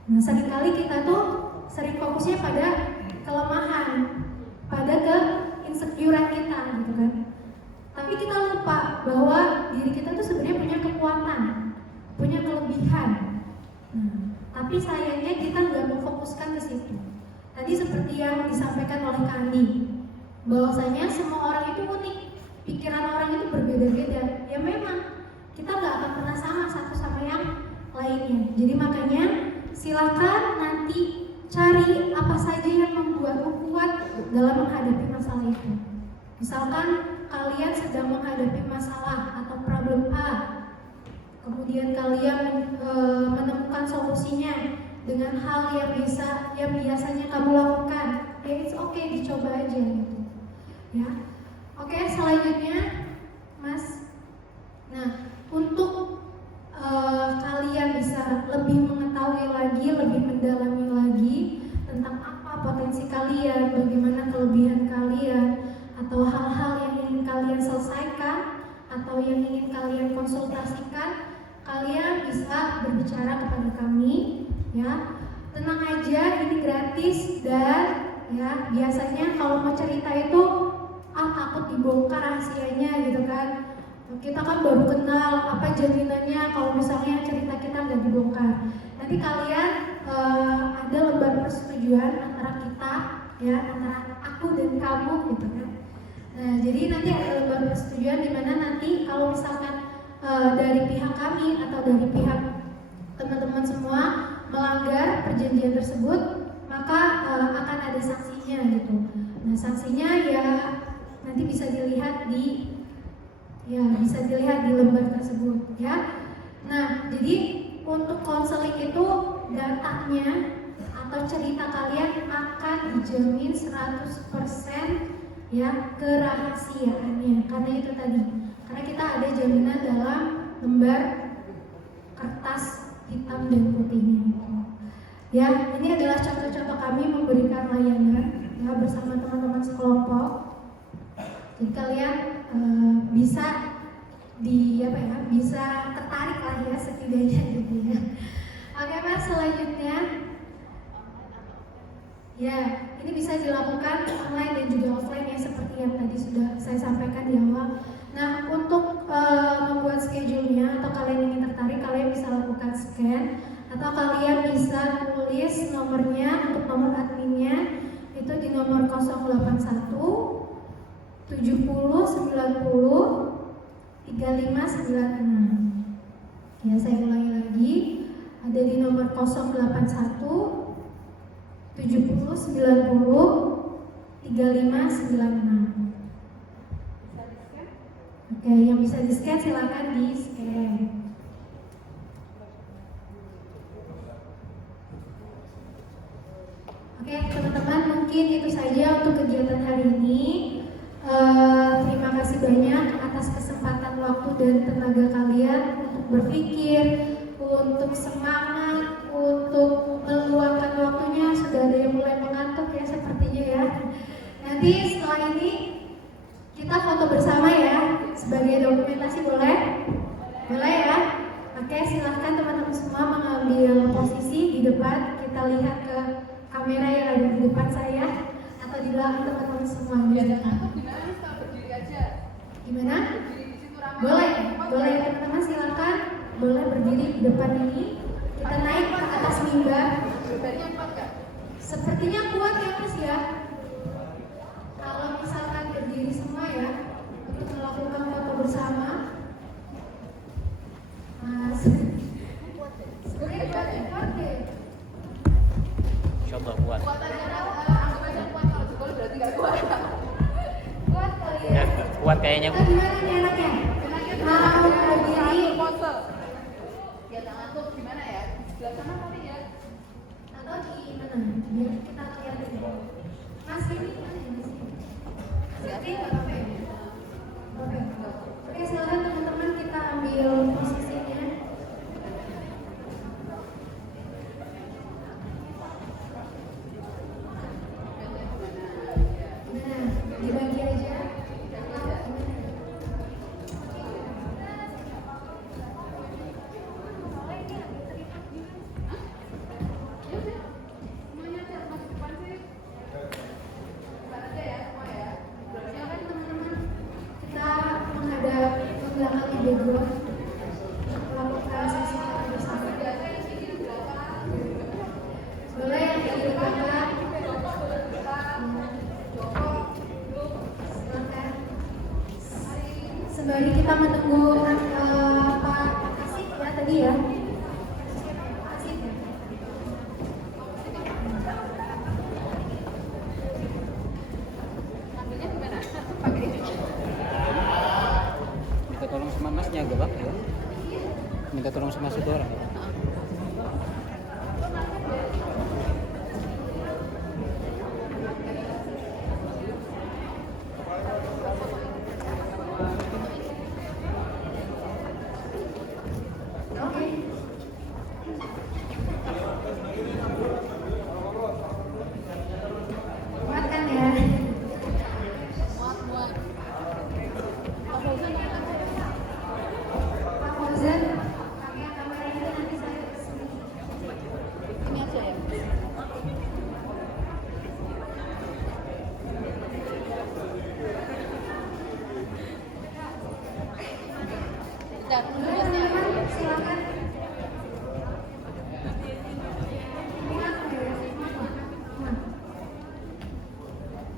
Nah, seringkali kita tuh sering fokusnya pada kelemahan, pada keinsecurean kita gitu kan. Tapi kita lupa bahwa diri kita tuh sebenarnya punya kekuatan, punya kelebihan. Nah, tapi sayangnya kita nggak memfokuskan ke situ. Tadi seperti yang disampaikan oleh Kandi, bahwasanya semua orang itu unik, pikiran orang itu berbeda-beda. Ya memang kita nggak akan pernah sama satu sama yang lainnya. Jadi makanya silakan nanti cari apa saja yang membuatmu kuat dalam menghadapi masalah itu. Misalkan kalian sedang menghadapi masalah atau problem A, kemudian kalian menemukan solusinya dengan hal yang biasanya kamu lakukan, ya it's okay, dicoba aja gitu. Ya, oke, selanjutnya, Mas. Nah, untuk kalian bisa lebih mengetahui lagi, lebih mendalami lagi tentang apa potensi kalian, bagaimana kelebihan kalian, atau hal-hal yang ingin kalian selesaikan, atau yang ingin kalian konsultasikan, kalian bisa berbicara kepada kami, ya. Tenang aja, ini gratis dan ya biasanya kalau mau cerita itu takut dibongkar rahasianya gitu kan. Kita kan baru kenal, apa jaminannya kalau misalnya cerita kita nggak dibongkar. Nanti kalian ada lembar persetujuan antara kita, ya, antara aku dan kamu gitu kan. Nah, jadi nanti ada lembar persetujuan di mana nanti kalau misalkan dari pihak kami atau dari pihak teman-teman semua melanggar perjanjian tersebut, maka akan ada sanksinya gitu. Nah, sanksinya ya nanti bisa dilihat di lembar tersebut ya. Nah, jadi untuk konseling itu datanya atau cerita kalian akan dijamin 100% ya kerahasiaannya. Karena itu tadi, karena kita ada jaminan dalam lembar kertas hitam dan putihnya gitu. Ya, ini adalah contoh-contoh kami memberikan layanan ya bersama teman-teman sekelompok. Jadi kalian bisa bisa tertarik lah ya setidaknya gitu ya. Oke Mas, selanjutnya ya ini bisa dilakukan online dan juga offline ya seperti yang tadi sudah saya sampaikan di awal. Nah, untuk membuat schedule-nya atau kalian ingin tertarik, kalian bisa lakukan scan atau kalian bisa tulis nomornya untuk nomor adminnya itu di nomor 081 70 90 3596. Ya, saya ulangi lagi, ada di nomor 081 70 90 3596. Oke, yang bisa di-scan silakan di-scan. Oke, teman-teman, mungkin itu saja untuk kegiatan hari ini. Terima kasih banyak atas kesempatan waktu dan tenaga kalian untuk berpikir, untuk semangat, untuk meluangkan waktunya. Sudah ada yang mulai mengantuk ya sepertinya ya. Nanti setelah ini kita foto bersama ya, sebagai dokumentasi boleh? Boleh ya? Oke, silahkan teman-teman semua mengambil posisi di depan. Kita lihat ke kamera yang ada di depan saya atau di belakang teman-teman semua. Gimana? Boleh, boleh teman-teman silakan. Boleh berdiri di depan ini. Kita naik ke atas mimbar. Sepertinya kuat ya Mas ya. Kalau misalkan berdiri semua ya untuk melakukan foto bersama. Mas, sebenarnya kuat deh. Coba kuat. Kuat aja anggap aja kuat, kalau jebol berarti nggak kuat. Kuat kali ya. Kuat kayaknya. Kita gimana nih enaknya? Mau berdiri pose. Ya tangan tuh gimana ya? Sebelah sana kali ya. atau di mana? Biar kita lihat dulu. Mas ini mana ya Mas? Berarti nggak apa-apa ya? Oke, silakan teman-teman kita ambil posisinya. Nah, dibagi aja. Silakan teman-teman, kita menghadap ke belakang di background, melakukan sesi foto bersama. Boleh yang di belakang. Silakan. Sembari kita menunggu Pak Asif ya tadi ya. Asif ya. Minta tolong sama masnya agak bak ya. Minta tolong sama saudara. Oke. Kuat kan ya? Pak Fauzan, pakai kamera ini nanti saya kesini. Ini aja ya? Teman-teman, silakan.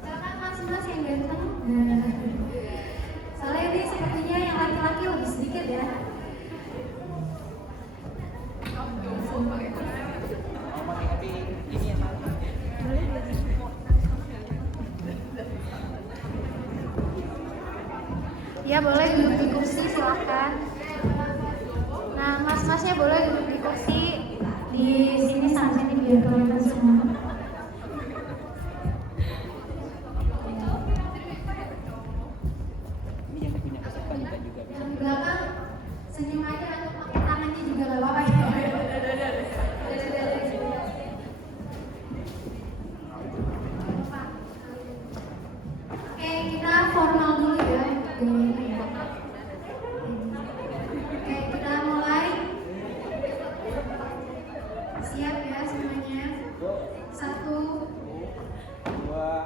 Silakan mas yang ganteng. Nah, soalnya ini sepertinya yang laki-laki lebih sedikit ya. Ya boleh duduk di kursi silakan. Nah mas-masnya boleh duduk di kursi di sini sama sini biar kelihatan semua. Ini yang punya peserta minta juga. Yang di belakang senyum aja atau pakai tangannya juga gak apa-apa ya. Oke, kita formal dulu ya. Oke, kita mulai. Siap ya semuanya. 1, 2,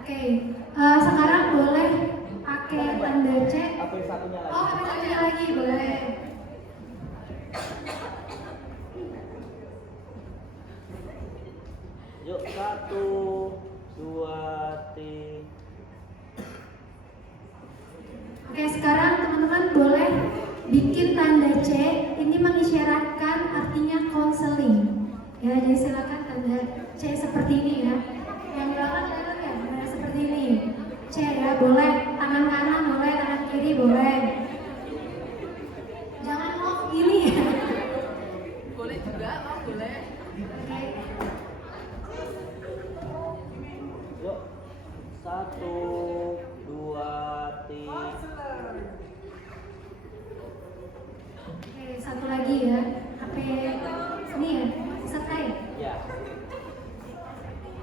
Oke, sekarang boleh pakai tanda C. Oh, ada satunya lagi, boleh. Yuk 1, 2, 3. Oke, sekarang teman-teman boleh bikin tanda C. Ini mengisyaratkan artinya konseling. Ya, jadi silakan tanda C seperti ini ya. Yang belakang kelihatan ya, nah, seperti ini. C ya, boleh tangan kanan, boleh tangan kiri, boleh. Jangan mau gini ya. Boleh juga, mau boleh. Oke. Yuk 1, 2, 3. Oke, satu lagi ya. HP ini ya, peserta ya. Ya.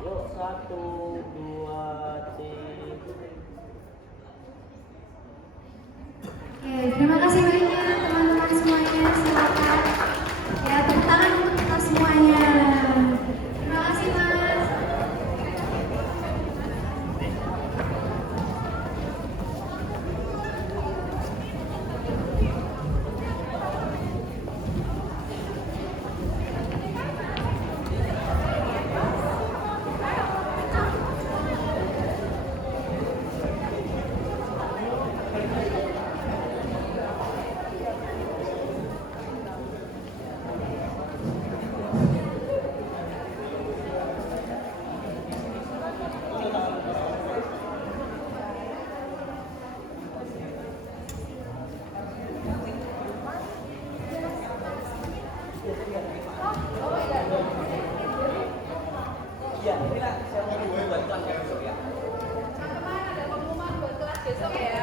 Yuk 1, 2, 3. besok ya.